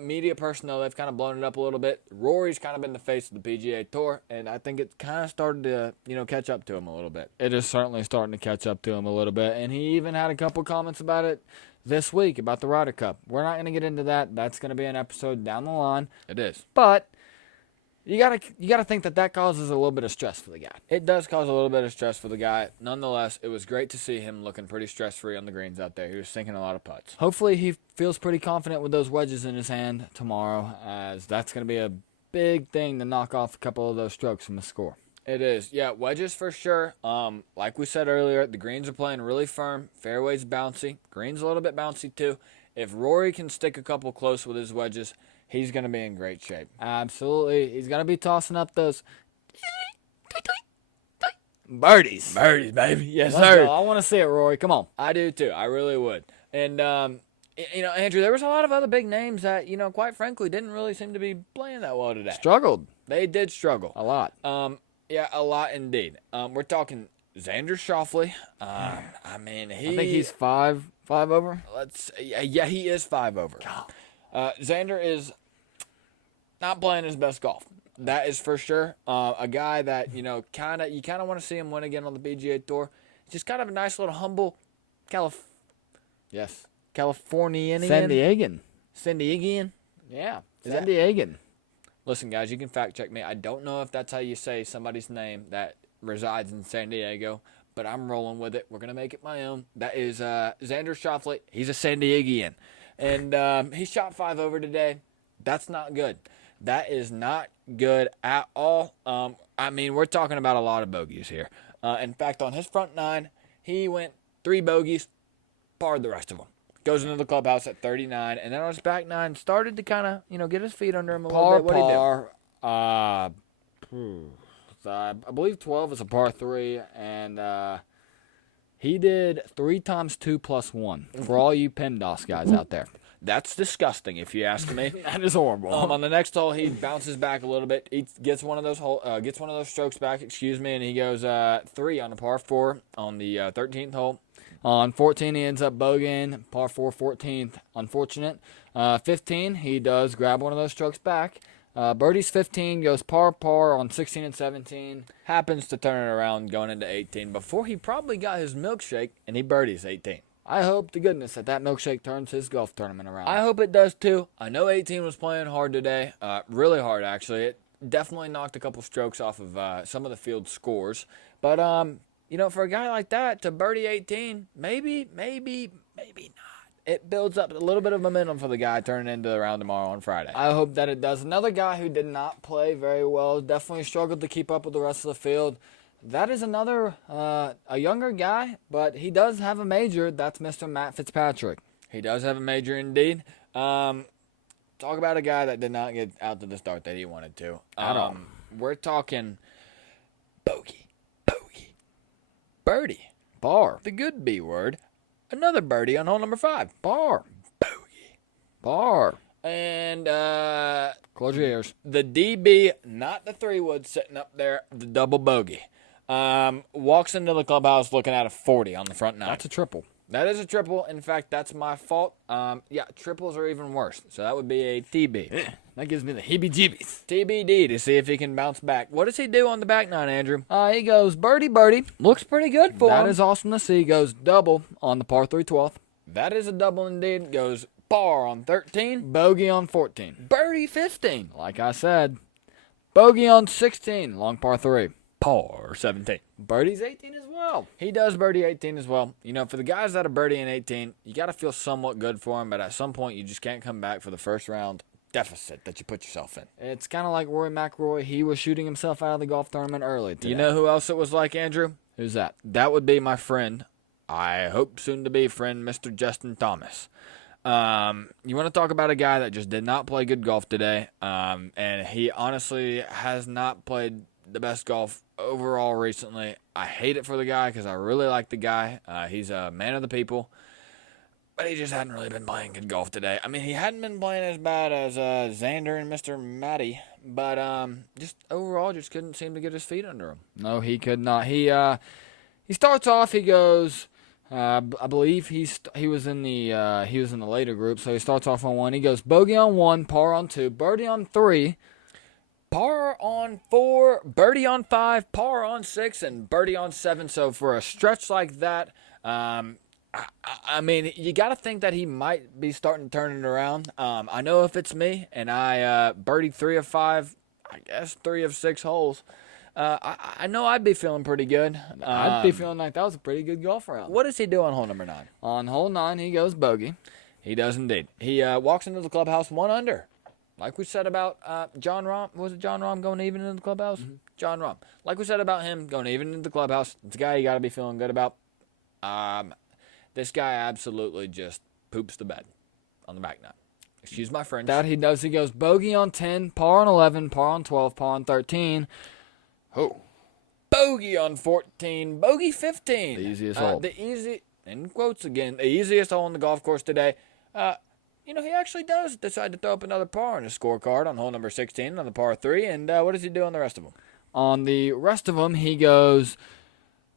media personnel, they've kind of blown it up a little bit. Rory's kind of been the face of the PGA Tour, and I think it's kind of started to, catch up to him a little bit. It is certainly starting to catch up to him a little bit, and he even had a couple comments about it this week about the Ryder Cup. We're not going to get into that. That's going to be an episode down the line. It is. But you gotta think that causes a little bit of stress for the guy. It does cause a little bit of stress for the guy. Nonetheless, it was great to see him looking pretty stress-free on the greens out there. He was sinking a lot of putts. Hopefully he feels pretty confident with those wedges in his hand tomorrow, as that's going to be a big thing to knock off a couple of those strokes from the score. It is. Yeah, wedges for sure. Like we said earlier, the greens are playing really firm. Fairway's bouncy. Green's a little bit bouncy too. If Rory can stick a couple close with his wedges, he's going to be in great shape. Absolutely. He's going to be tossing up those birdies. Birdies, baby. Yes, Let's sir. go. I want to see it, Rory. Come on. I do too. I really would. And, Andrew, there was a lot of other big names that, quite frankly, didn't really seem to be playing that well today. Struggled. They did struggle. A lot. Yeah, a lot indeed. We're talking Xander Schauffele. I think he's five over. Yeah, he is 5 over. Xander is not playing his best golf. That is for sure. A guy that, you kind of want to see him win again on the PGA Tour. Just kind of a nice little humble Yes. Californian. San Diegan. Yeah. Is San that- Diegan. Listen, guys, you can fact check me. I don't know if that's how you say somebody's name that resides in San Diego, but I'm rolling with it. We're going to make it my own. That is Xander Schauffele. He's a San Diegan. And he shot 5 over today. That's not good. That is not good at all. We're talking about a lot of bogeys here. In fact, on his front 9, he went 3 bogeys, parred the rest of them. Goes into the clubhouse at 39, and then on his back 9, started to kind of, get his feet under him a little bit. What did he do? I believe 12 is a par 3, and he did 3 times 2 plus 1 for all you PEMDAS guys out there. That's disgusting, if you ask me. That is horrible. On the next hole, he bounces back a little bit. He gets one of those strokes back, and he goes 3 on a par 4 on the 13th hole. On 14, he ends up bogeying, par 4, 14th, unfortunate. 15, he does grab one of those strokes back. Birdie's 15, goes par on 16 and 17. Happens to turn it around going into 18 before he probably got his milkshake, and he birdies 18. I hope to goodness that milkshake turns his golf tournament around. I hope it does too. I know 18 was playing hard today, really hard actually. It definitely knocked a couple strokes off of some of the field scores. But, for a guy like that to birdie 18, maybe not. It builds up a little bit of momentum for the guy turning into the round tomorrow on Friday. I hope that it does. Another guy who did not play very well, definitely struggled to keep up with the rest of the field. That is another, a younger guy, but he does have a major. That's Mr. Matt Fitzpatrick. He does have a major indeed. Talk about a guy that did not get out to the start that he wanted to. We're talking bogey, birdie, Bar, the good B word. Another birdie on hole number 5. bar, Bogey. bar. And Close your ears. the DB, not the 3-wood sitting up there, the double bogey. Walks into the clubhouse looking at a 40 on the front 9. That's a triple. That is a triple. In fact, that's my fault. Yeah, triples are even worse. So that would be a TB. That gives me the heebie-jeebies. TBD to see if he can bounce back. What does he do on the back nine, Andrew? He goes birdie, birdie. Looks pretty good for him. That is awesome to see. He goes double on the par 3 12th. That is a double indeed. Goes par on 13. Bogey on 14. Birdie 15. Like I said, bogey on 16. Long par 3. Par 17. Birdie's 18 as well. He does birdie 18 as well. You know, for the guys that are birdie in 18, you got to feel somewhat good for him, but at some point you just can't come back for the first round deficit that you put yourself in. It's kind of like Rory McIlroy. He was shooting himself out of the golf tournament early today. You know who else it was like, Andrew? Who's that? That would be my friend, I hope soon to be friend, Mr. Justin Thomas. You want to talk about a guy that just did not play good golf today, and he honestly has not played the best golf overall recently. I hate it for the guy because I really like the guy. He's a man of the people, but he just hadn't really been playing good golf today. I mean, he hadn't been playing as bad as Xander and Mr. Matty, but just overall just couldn't seem to get his feet under him. No, he could not. He starts off. He goes. I believe he was in the later group, so he starts off on 1. He goes bogey on 1, par on 2, birdie on 3. Par on 4, birdie on 5, par on 6, and birdie on 7. So for a stretch like that, I mean, you got to think that he might be starting to turn it around. I know if it's me and I birdied 3 of 5, I guess 3 of 6 holes, I know I'd be feeling pretty good. I'd be feeling like that was a pretty good golf round. What does he do on hole number 9? On hole 9, he goes bogey. He does indeed. He walks into the clubhouse 1 under. Like we said about John Rahm, was it John Rahm going even into the clubhouse? Mm-hmm. John Rahm. Like we said about him going even into the clubhouse, it's a guy you got to be feeling good about. This guy absolutely just poops the bed on the back nine. Excuse my French. That he does. He goes bogey on 10, par on 11, par on 12, par on 13. Oh. Bogey on 14, bogey 15. The easiest hole. In quotes again, the easiest hole on the golf course today. You know, he actually does decide to throw up another par on his scorecard on hole number 16 on the par 3. And what does he do on the rest of them? On the rest of them, he goes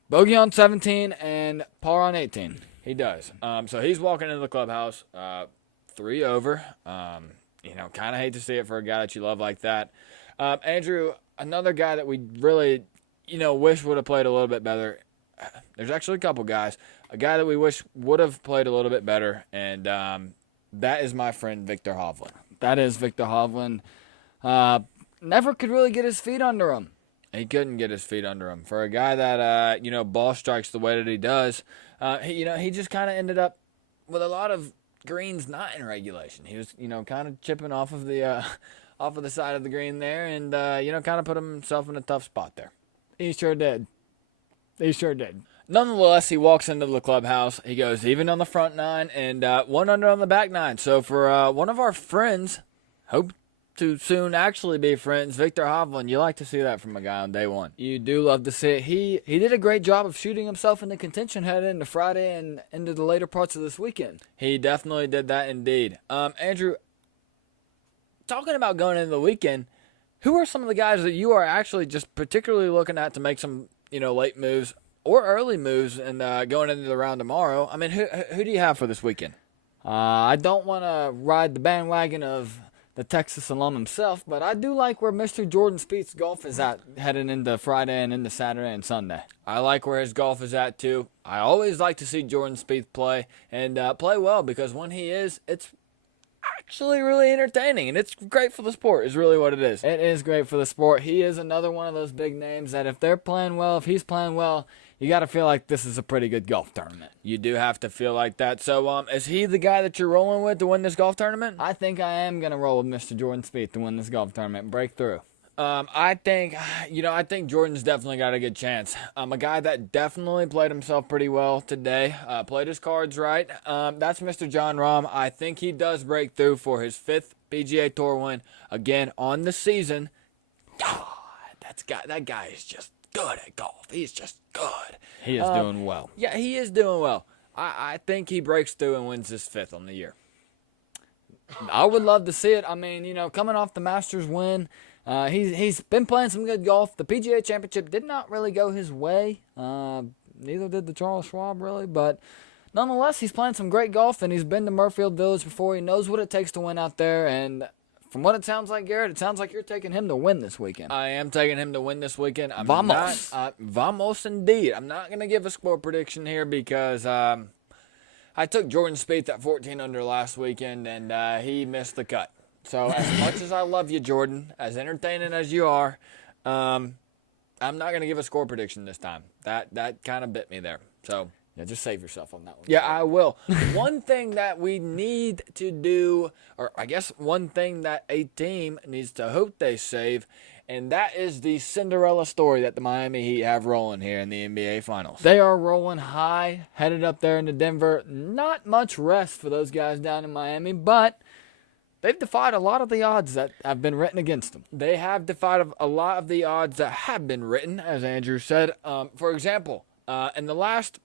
bogey on 17 and par on 18. He does. So he's walking into the clubhouse 3 over. You know, kind of hate to see it for a guy that you love like that. Andrew, another guy that we really, you know, wish would have played a little bit better. There's actually a couple guys. A guy that we wish would have played a little bit better, and that is my friend Victor Hovland. That is Victor Hovland. Never could really get his feet under him. He couldn't get his feet under him. For a guy that, you know, ball strikes the way that he does, he just kind of ended up with a lot of greens not in regulation. He was, you know, kind of chipping off of the side of the green there and, you know, kind of put himself in a tough spot there. He sure did. He sure did. Nonetheless, he walks into the clubhouse. He goes even on the front 9 and 1 under on the back 9. So for one of our friends, hope to soon actually be friends, Victor Hovland, you like to see that from a guy on day 1. You do love to see it. He did a great job of shooting himself into contention heading into Friday and into the later parts of this weekend. He definitely did that indeed. Andrew, talking about going into the weekend, who are some of the guys that you are actually just particularly looking at to make some, you know, late moves or early moves and going into the round tomorrow? I mean, who do you have for this weekend? I don't want to ride the bandwagon of the Texas alum himself, but I do like where Mr. Jordan Spieth's golf is at heading into Friday and into Saturday and Sunday. I like where his golf is at, too. I always like to see Jordan Spieth play and play well because when he is, it's actually really entertaining, and it's great for the sport is really what it is. It is great for the sport. He is another one of those big names that if they're playing well, if he's playing well, you got to feel like this is a pretty good golf tournament. You do have to feel like that. So, is he the guy that you're rolling with to win this golf tournament? I think I am going to roll with Mr. Jordan Spieth to win this golf tournament, break through. I think Jordan's definitely got a good chance. A guy that definitely played himself pretty well today, played his cards right. That's Mr. John Rahm. I think he does break through for his 5th PGA Tour win again on the season. God, that guy is just good at golf. He's just good. He is doing well. Yeah, he is doing well. I think he breaks through and wins his 5th on the year. I would love to see it. I mean, you know, coming off the Masters win, he's been playing some good golf. The PGA Championship did not really go his way. Neither did the Charles Schwab, really. But nonetheless, he's playing some great golf, and he's been to Murfield Village before. He knows what it takes to win out there, and from what it sounds like, Garrett, it sounds like you're taking him to win this weekend. I am taking him to win this weekend. Vamos. Vamos indeed. I'm not going to give a score prediction here because I took Jordan Spieth at 14 under last weekend, and he missed the cut. So as much as I love you, Jordan, as entertaining as you are, I'm not going to give a score prediction this time. That kind of bit me there. So yeah, just save yourself on that one. yeah, I will. One thing that we need to do, or I guess one thing that a team needs to hope they save, and that is the Cinderella story that the Miami Heat have rolling here in the NBA Finals. They are rolling high, headed up there into Denver. Not much rest for those guys down in Miami, but they've defied a lot of the odds that have been written against them. They have defied a lot of the odds that have been written, as Andrew said. For example, in the last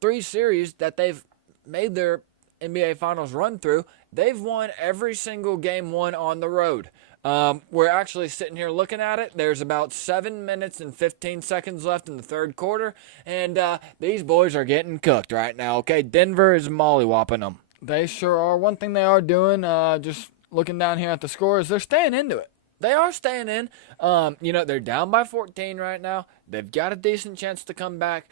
3 series that they've made their NBA Finals run through, they've won every single game one on the road. We're actually sitting here looking at it. There's about 7 minutes and 15 seconds left in the third quarter, and these boys are getting cooked right now. Okay, Denver is mollywopping them. They sure are. One thing they are doing, just looking down here at the score, is they're staying into it. They are staying in. They're down by 14 right now. They've got a decent chance to come back.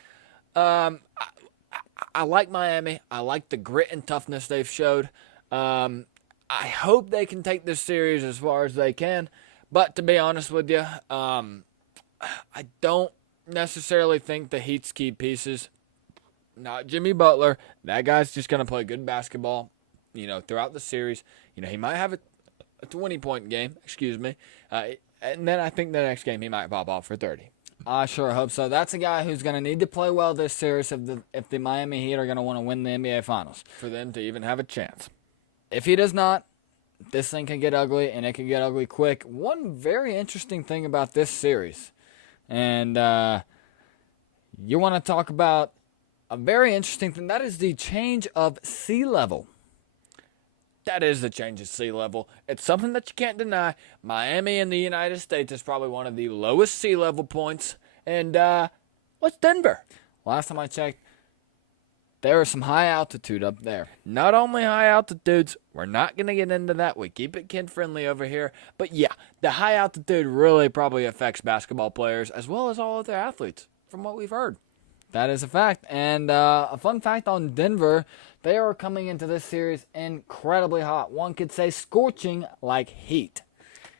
I like Miami. I like the grit and toughness they've showed. I hope they can take this series as far as they can. But to be honest with you, I don't necessarily think the Heat's key pieces, not Jimmy Butler. That guy's just going to play good basketball, throughout the series. He might have a 20-point game, and then I think the next game he might pop off for 30. I sure hope so. That's a guy who's going to need to play well this series if the Miami Heat are going to want to win the NBA Finals. For them to even have a chance. If he does not, this thing can get ugly, and it can get ugly quick. One very interesting thing about this series, and you want to talk about a very interesting thing, that is the change of sea level. That is the change of sea level. It's something that you can't deny. Miami in the United States is probably one of the lowest sea level points. And what's Denver? Last time I checked, there is some high altitude up there. Not only high altitudes, we're not going to get into that. We keep it kid-friendly over here. But yeah, the high altitude really probably affects basketball players as well as all other athletes, from what we've heard. That is a fact. And a fun fact on Denver, they are coming into this series incredibly hot. One could say scorching like heat.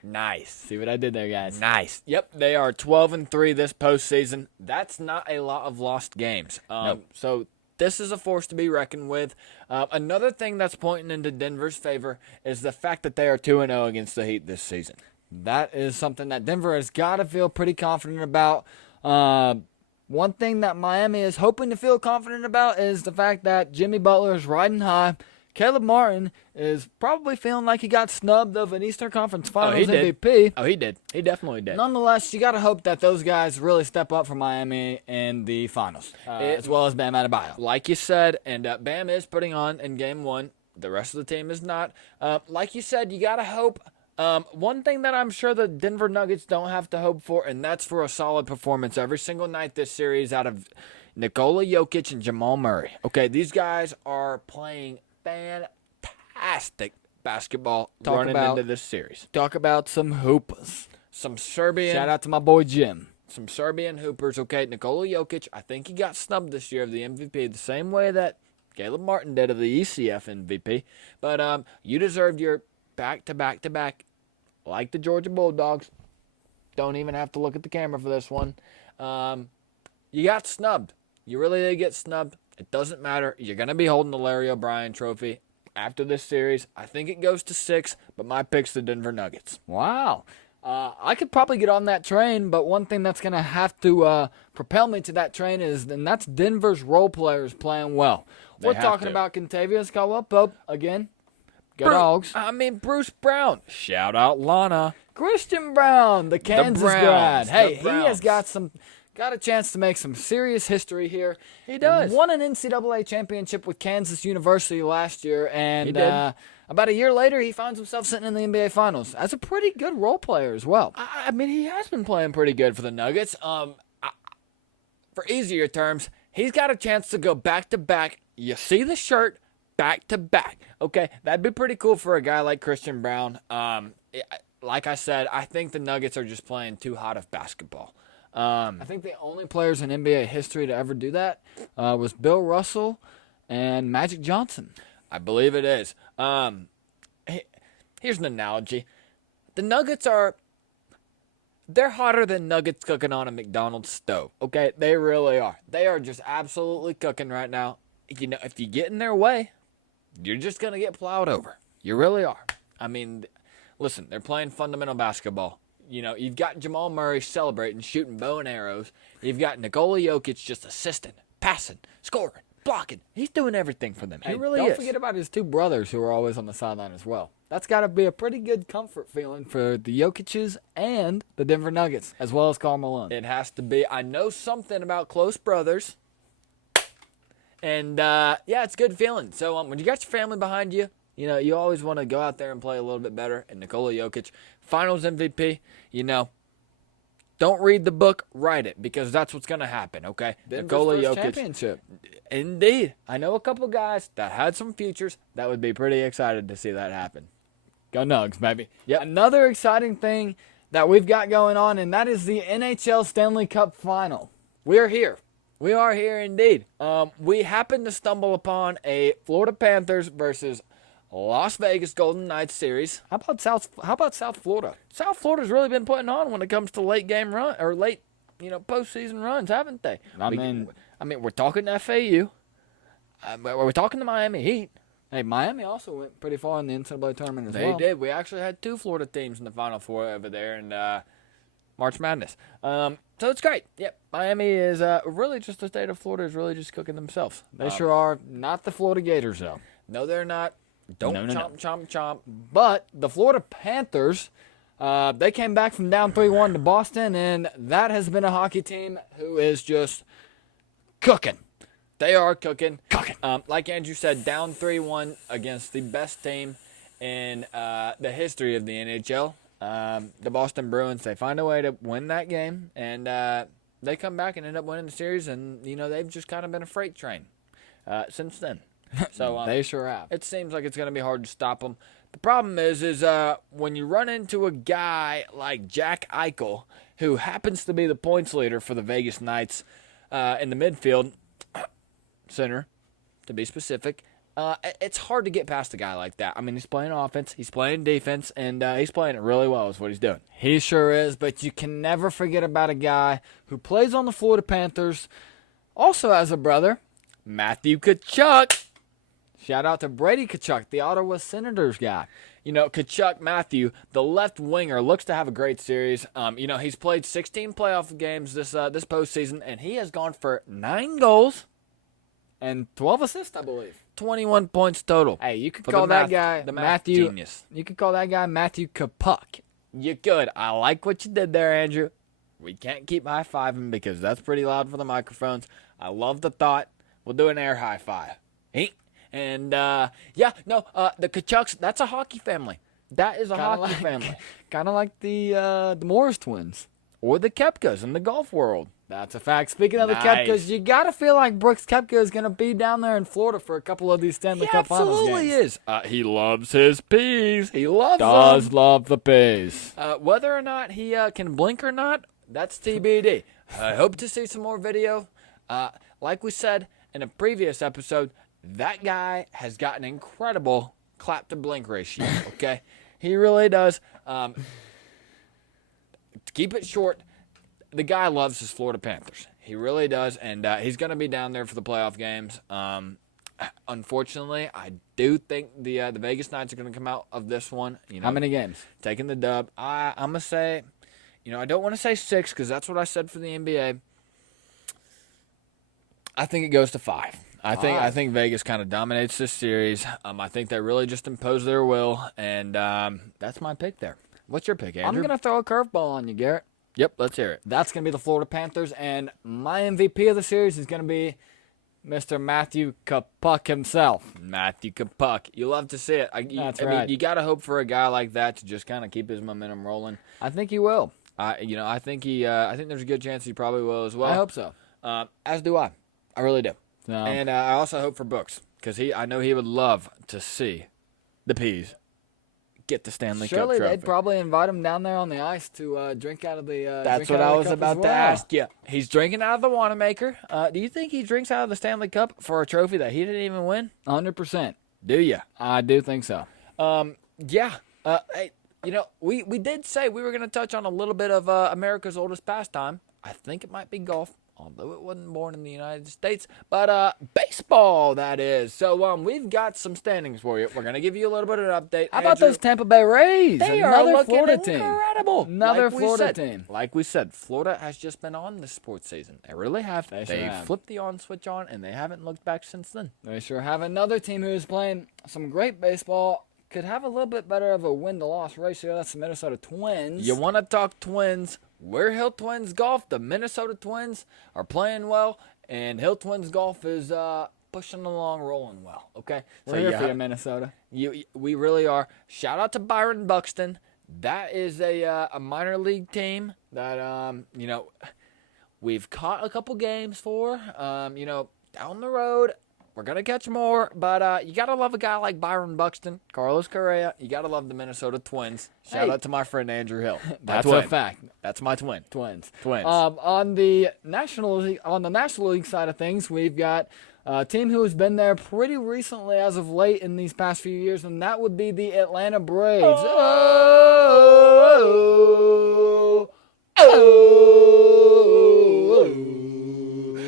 Nice. See what I did there, guys? Nice. Yep, they are 12-3 this postseason. That's not a lot of lost games. Nope. So this is a force to be reckoned with. Another thing that's pointing into Denver's favor is the fact that they are 2-0 against the Heat this season. That is something that Denver has got to feel pretty confident about. One thing that Miami is hoping to feel confident about is the fact that Jimmy Butler is riding high. Caleb Martin is probably feeling like he got snubbed of an Eastern Conference Finals MVP. Oh, he did. He definitely did. Nonetheless, you got to hope that those guys really step up for Miami in the finals, as well as Bam Adebayo. Like you said, and Bam is putting on in Game 1. The rest of the team is not. Like you said, you got to hope. One thing that I'm sure the Denver Nuggets don't have to hope for, and that's for a solid performance every single night this series out of Nikola Jokic and Jamal Murray. Okay, these guys are playing fantastic basketball into this series. Talk about some hoopers. Some Serbian. Shout out to my boy Jim. Some Serbian hoopers. Okay, Nikola Jokic, I think he got snubbed this year of the MVP the same way that Caleb Martin did of the ECF MVP. But you deserved your back-to-back-to-back. Like the Georgia Bulldogs. Don't even have to look at the camera for this one. You got snubbed. You really did get snubbed. It doesn't matter. You're going to be holding the Larry O'Brien trophy after this series. I think it goes to 6, but my pick's the Denver Nuggets. Wow. I could probably get on that train, but one thing that's going to have to propel me to that train and that's Denver's role players playing well. We're talking about Kentavious Caldwell-Pope again. Dogs. Bruce Brown. Shout out Lana. Christian Brown, the Kansas grad. Hey, he has got a chance to make some serious history here. He does. Won an NCAA championship with Kansas University last year, and he did. About a year later, he finds himself sitting in the NBA Finals as a pretty good role player as well. He has been playing pretty good for the Nuggets. For easier terms, he's got a chance to go back-to-back you see the shirt back to back. Okay, that'd be pretty cool for a guy like Christian Brown. Like I said, I think the Nuggets are just playing too hot of basketball. I think the only players in NBA history to ever do that was Bill Russell and Magic Johnson. I believe it is. Here's an analogy. The Nuggets they're hotter than nuggets cooking on a McDonald's stove. Okay, they really are. They are just absolutely cooking right now. You know, if you get in their way, you're just going to get plowed over. You really are. I mean, listen, they're playing fundamental basketball. You know, you've got Jamal Murray celebrating, shooting bow and arrows. You've got Nikola Jokic just assisting, passing, scoring, blocking. He's doing everything for them. He really Don't is. forget about his two brothers who are always on the sideline as well. That's got to be a pretty good comfort feeling for the Jokic's and the Denver Nuggets, as well as Karl Malone. It has to be. I know something about close brothers. And, yeah, it's a good feeling. So, when you got your family behind you, you know, you always want to go out there and play a little bit better. And Nikola Jokic, Finals MVP, you know, don't read the book, write it, because that's what's going to happen, okay? Denver's Nikola first Jokic. championship. Indeed. I know a couple guys that had some futures that would be pretty excited to see that happen. Go Nugs, baby. Yep. Another exciting thing that we've got going on, and that is the NHL Stanley Cup Final. We're here. We are here indeed. We happened to stumble upon a Florida Panthers versus Las Vegas Golden Knights series. How about South Florida? South Florida's really been putting on when it comes to late game run or late, postseason runs, haven't they? I mean, we're talking to FAU. We're talking to Miami Heat. Hey, Miami also went pretty far in the NCAA tournament as well. They did. We actually had 2 Florida teams in the Final Four over there in March Madness. So it's great. Yep, Miami is really just the state of Florida is really just cooking themselves. They sure are. Not the Florida Gators, though. No, they're not. Don't No. chomp. But the Florida Panthers, they came back from down 3-1 to Boston, and that has been a hockey team who is just cooking. They are cooking. Like Andrew said, down 3-1 against the best team in the history of the NHL. The Boston Bruins, they find a way to win that game, and they come back and end up winning the series, and, they've just kind of been a freight train since then. So they sure have. It seems like it's going to be hard to stop them. The problem is when you run into a guy like Jack Eichel, who happens to be the points leader for the Vegas Knights in the midfield center, to be specific, it's hard to get past a guy like that. I mean, he's playing offense, he's playing defense, and he's playing it really well is what he's doing. He sure is, but you can never forget about a guy who plays on the Florida Panthers, also has a brother, Matthew Tkachuk. Shout out to Brady Tkachuk, the Ottawa Senators guy. Tkachuk Matthew, the left winger, looks to have a great series. He's played 16 playoff games this postseason, and he has gone for 9 goals and 12 assists, I believe. 21 points total. Hey, you could call that guy Matthew. Genius. You could call that guy Matthew Kapuk. You could. I like what you did there, Andrew. We can't keep high-fiving because that's pretty loud for the microphones. I love the thought. We'll do an air high five. And, the Tkachuks, that's a hockey family. That is a hockey family. Kind of like the Morris twins. Or the Koepkas in the golf world. That's a fact. Speaking of the Koepkas, you got to feel like Brooks Koepka is going to be down there in Florida for a couple of these Stanley Cup Finals games. He absolutely is. He loves his peas. He loves them. Love the peas. Whether or not he can blink or not, that's TBD. I hope to see some more video. Like we said in a previous episode, that guy has got an incredible clap-to-blink ratio, okay? He really does. To keep it short, the guy loves his Florida Panthers. He really does, and he's going to be down there for the playoff games. Unfortunately, I do think the Vegas Knights are going to come out of this one. How many games? Taking the dub. I'm going to say, I don't want to say 6 because that's what I said for the NBA. I think it goes to 5. I think Vegas kind of dominates this series. I think they really just impose their will, and that's my pick there. What's your pick, Andrew? I'm going to throw a curveball on you, Garrett. Yep, let's hear it. That's going to be the Florida Panthers, and my MVP of the series is going to be Mr. Matthew Kapuk himself. Matthew Kapuk. You love to see it. That's right. I mean, you got to hope for a guy like that to just kind of keep his momentum rolling. I think he will. I think there's a good chance he probably will as well. I hope so. As do I. I really do. And I also hope for Brooks, because I know he would love to see the Peas get the Stanley Cup trophy. Surely they'd probably invite him down there on the ice to drink out of the. That's what I was about to ask you. He's drinking out of the Wanamaker. Do you think he drinks out of the Stanley Cup for a trophy that he didn't even win? 100%. Do you? I do think so. Yeah. Hey, we did say we were going to touch on a little bit of America's oldest pastime. I think it might be golf, although it wasn't born in the United States. But baseball, that is. So we've got some standings for you. We're going to give you a little bit of an update. How about those Tampa Bay Rays? They Another are looking Florida team. incredible. Another Florida team. Like we said, Florida has just been on this sports season. They really have. They flipped the on switch on, and they haven't looked back since then. They sure have. Another team who is playing some great baseball. Could have a little bit better of a win-to-loss ratio. That's the Minnesota Twins. You want to talk Twins? We're Hill Twins Golf. The Minnesota Twins are playing well, and Hill Twins Golf is pushing along, rolling well. Okay, We're here for you, Minnesota. We really are. Shout out to Byron Buxton. That is a minor league team that we've caught a couple games for. Down the road. We're going to catch more, but you got to love a guy like Byron Buxton, Carlos Correa. You got to love the Minnesota Twins. Shout out to my friend Andrew Hill. That's a fact. That's my twin. Twins. On the National League side of things, we've got a team who has been there pretty recently as of late in these past few years, and that would be the Atlanta Braves.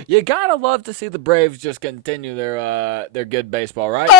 You gotta love to see the Braves just continue their good baseball, right?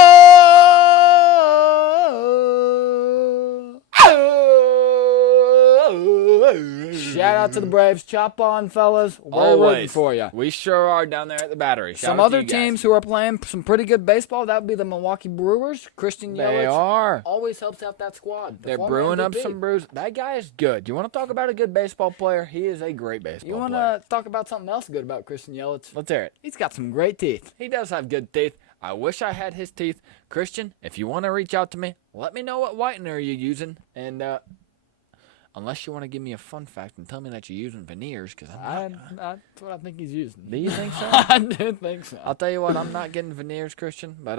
Shout out to the Braves. Chop on, fellas. We're rooting for you. We sure are down there at the Battery. Some other teams who are playing some pretty good baseball, that would be the Milwaukee Brewers. Christian Yelich. They are. Always helps out that squad. They're brewing up some brews. That guy is good. You want to talk about a good baseball player? He is a great baseball player. You want to talk about something else good about Christian Yelich? Let's hear it. He's got some great teeth. He does have good teeth. I wish I had his teeth. Christian, if you want to reach out to me, let me know what whitener you're using. And unless you want to give me a fun fact and tell me that you're using veneers, because that's what I think he's using. Do you think so? I do think so. I'll tell you what, I'm not getting veneers, Christian. But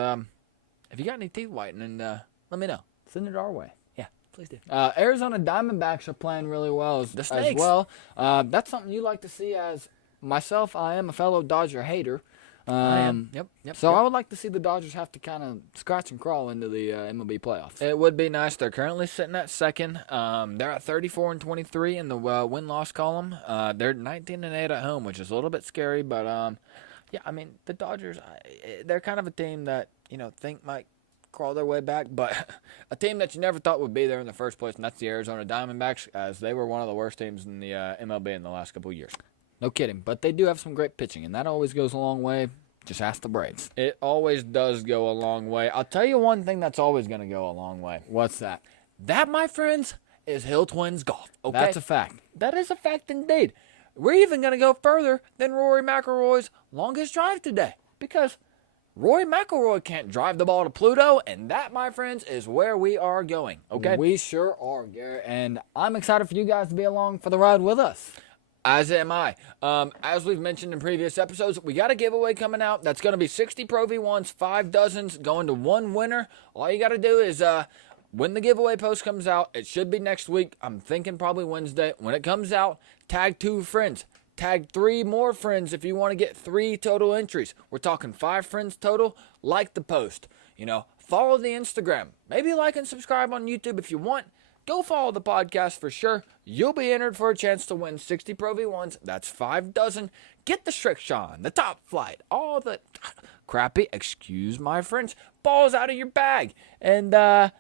if you got any teeth whitening, let me know. Send it our way. Yeah, please do. Arizona Diamondbacks are playing really well as well. That's something you like to see. As myself, I am a fellow Dodger hater. I am. Yep. I would like to see the Dodgers have to kind of scratch and crawl into the MLB playoffs. It would be nice. They're currently sitting at second. They're at 34-23 in the win-loss column. They're 19-8 at home, which is a little bit scary. But the Dodgers, they're kind of a team that think might crawl their way back, but a team that you never thought would be there in the first place, and that's the Arizona Diamondbacks, as they were one of the worst teams in the MLB in the last couple of years. No kidding, but they do have some great pitching, and that always goes a long way. Just ask the Braves. It always does go a long way. I'll tell you one thing that's always going to go a long way. What's that? That, my friends, is Hill Twins Golf. Okay? That's a fact. That is a fact indeed. We're even going to go further than Rory McIlroy's longest drive today, because Rory McIlroy can't drive the ball to Pluto, and that, my friends, is where we are going. Okay? We sure are, Garrett, and I'm excited for you guys to be along for the ride with us. As am I. As we've mentioned in previous episodes, we got a giveaway coming out. That's going to be 60 Pro V1s, 5 dozens, going to one winner. All you got to do is, when the giveaway post comes out, it should be next week. I'm thinking probably Wednesday. When it comes out, tag 2 friends. Tag 3 more friends if you want to get 3 total entries. We're talking 5 friends total. Like the post. Follow the Instagram. Maybe like and subscribe on YouTube if you want. Go follow the podcast for sure. You'll be entered for a chance to win 60 Pro V1s. That's 5 dozen. Get the Strixon, the Top Flight, all the crappy, excuse my French, balls out of your bag. And enter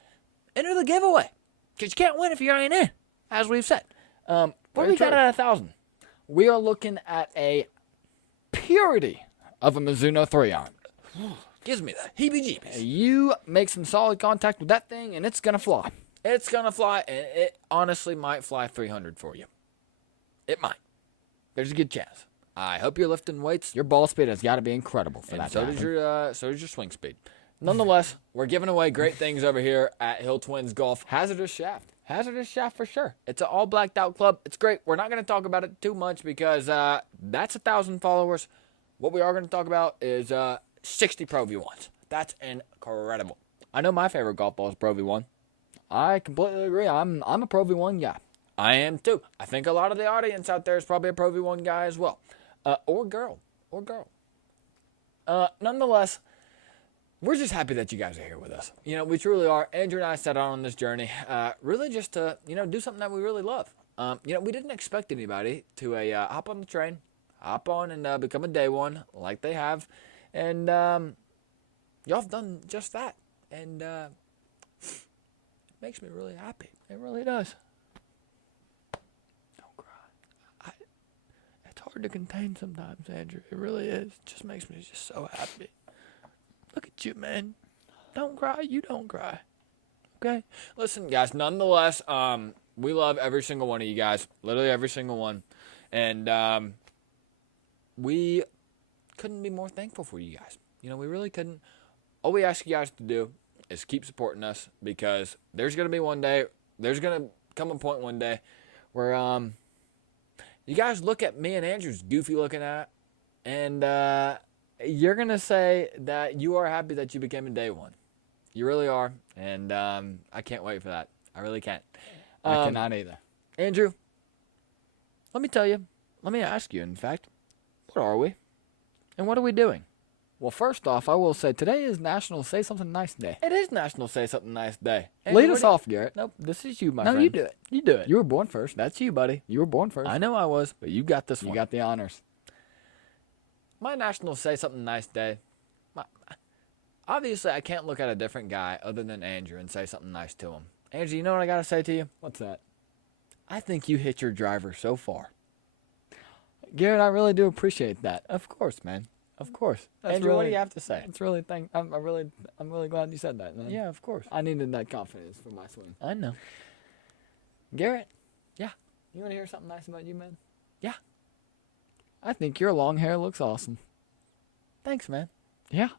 the giveaway. Because you can't win if you ain't in, as we've said. What do we got at 1,000? We are looking at a purity of a Mizuno 3-iron. Gives me the heebie-jeebies. You make some solid contact with that thing, and it's going to fly. It's going to fly, and it honestly might fly 300 for you. It might. There's a good chance. I hope you're lifting weights. Your ball speed has got to be incredible for that. So does your swing speed. Nonetheless, we're giving away great things over here at Hill Twins Golf. Hazardous shaft. Hazardous shaft for sure. It's an all blacked out club. It's great. We're not going to talk about it too much because that's 1,000 followers. what we are going to talk about is 60 Pro V1s. That's incredible. I know my favorite golf ball is Pro V1. I completely agree. I'm a Pro V1 guy. I am too. I think a lot of the audience out there is probably a Pro V1 guy as well. Or girl. Nonetheless, we're just happy that you guys are here with us. You know, we truly are. Andrew and I set out on this journey really just to, do something that we really love. We didn't expect anybody to hop on the train, hop on and become a day one like they have. And y'all have done just that. And it makes me really happy. It really does. Don't cry. It's hard to contain sometimes, Andrew. It really is. It just makes me just so happy. Look at you, man. Don't cry. You don't cry. Okay? Listen, guys, nonetheless, we love every single one of you guys. Literally every single one. And we couldn't be more thankful for you guys. We really couldn't. All we ask you guys to do is keep supporting us, because there's going to come a point one day where you guys look at me and Andrew's goofy looking at, and you're going to say that you are happy that you became a day one. You really are, and I can't wait for that. I really can't. I cannot either. Andrew, let me ask you, in fact, what are we? And what are we doing? Well, first off, I will say today is National Say Something Nice Day. It is National Say Something Nice Day. Lead us off, Garrett. Nope, this is you, my No, friend. you do it. You do it. You were born first. That's you, buddy. You were born first. I know I was, but you got this one. You got the honors. My National Say Something Nice Day. Obviously, I can't look at a different guy other than Andrew and say something nice to him. Andrew, you know what I got to say to you? What's that? I think you hit your driver so far. Garrett, I really do appreciate that. Of course, man. Of course. That's Andrew, really, what do you have to say? I'm really glad you said that, man. Yeah, of course. I needed that confidence for my swing. I know. Garrett. Yeah. You want to hear something nice about you, man? Yeah. I think your long hair looks awesome. Thanks, man. Yeah.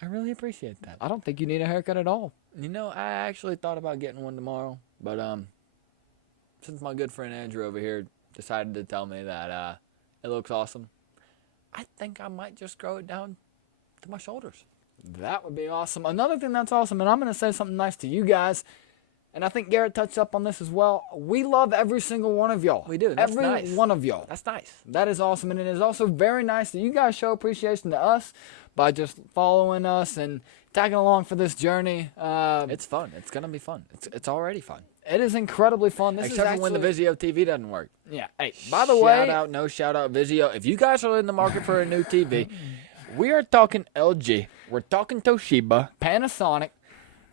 I really appreciate that. I don't think you need a haircut at all. I actually thought about getting one tomorrow, but since my good friend Andrew over here decided to tell me that it looks awesome, I think I might just grow it down to my shoulders. That would be awesome. Another thing that's awesome, and I'm going to say something nice to you guys, and I think Garrett touched up on this as well. We love every single one of y'all. We do. That's every nice. one of y'all. That's nice. That is awesome, and it is also very nice that you guys show appreciation to us by just following us and tagging along for this journey. It's fun. It's going to be fun. It's already fun. It is incredibly fun. Except for when the Vizio TV doesn't work. Yeah. Hey, by the way, shout out Vizio. If you guys are in the market for a new TV, we are talking LG. We're talking Toshiba, Panasonic.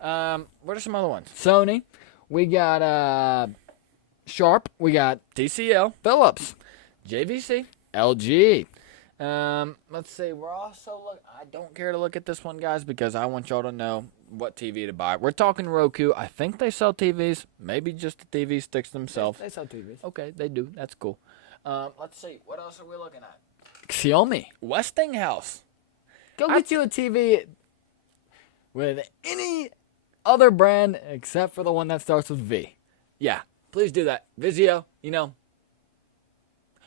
What are some other ones? Sony. We got Sharp. We got TCL, Philips, JVC, LG. Let's see. We're also I don't care to look at this one, guys, because I want y'all to know what TV to buy. We're talking Roku. I think they sell TVs. Maybe just the TV sticks themselves. They sell TVs. Okay, they do. That's cool. Let's see. What else are we looking at? Xiaomi. Westinghouse. Go get you a TV with any other brand except for the one that starts with V. Yeah, please do that. Vizio,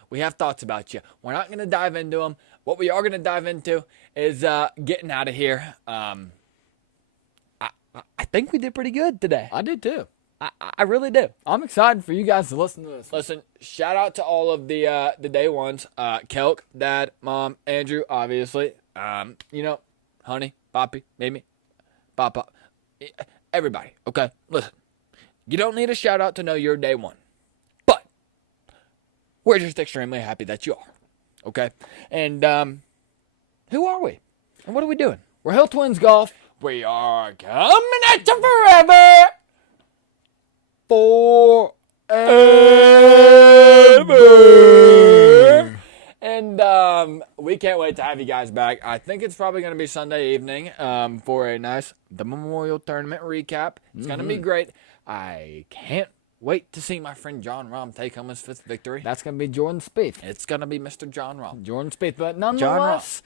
we have thoughts about you. We're not going to dive into them. What we are going to dive into is getting out of here. I think we did pretty good today. I do too. I really do. I'm excited for you guys to listen to this. Listen, shout out to all of the day ones. Kelk, Dad, Mom, Andrew, obviously. Honey, Poppy, Mimi, Papa. Everybody, okay? Listen, you don't need a shout out to know you're day one. But we're just extremely happy that you are. Okay? And who are we? And what are we doing? We're Hill Twins Golf. We are coming at you forever. Forever. And we can't wait to have you guys back. I think it's probably going to be Sunday evening for a nice the Memorial Tournament recap. It's going to be great. I can't wait to see my friend John Rahm take home his 5th victory. That's going to be Jordan Spieth. It's going to be Mr. John Rahm. Jordan Spieth. But nonetheless,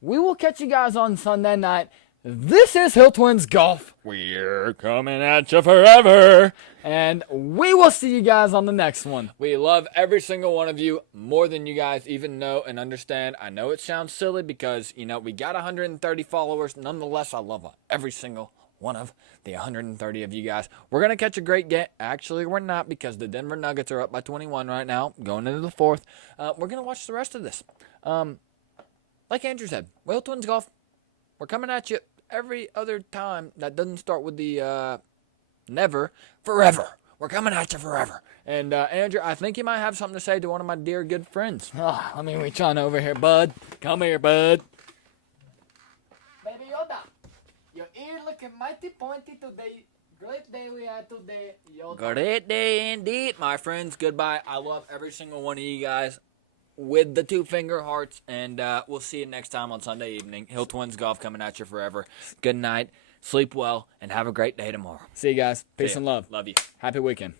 we will catch you guys on Sunday night. This is Hill Twins Golf. We're coming at you forever. And we will see you guys on the next one. We love every single one of you more than you guys even know and understand. I know it sounds silly because, we got 130 followers. Nonetheless, I love every single one of the 130 of you guys. We're going to catch a great game. Actually, we're not, because the Denver Nuggets are up by 21 right now, going into the fourth. We're going to watch the rest of this. Like Andrew said, Hill Twins Golf, we're coming at you every other time that doesn't start with the never, forever. We're coming at you forever. And Andrew, I think you might have something to say to one of my dear good friends. Let me reach on over here, bud. Come here, bud. Baby Yoda, your ear looking mighty pointy today. Great day we had today, Yoda. Great day indeed, my friends. Goodbye. I love every single one of you guys with the 2-finger hearts, and we'll see you next time on Sunday evening. Hill Twins Golf coming at you forever. Good night, sleep well, and have a great day tomorrow. See you guys. Peace and love. Love you. Happy weekend.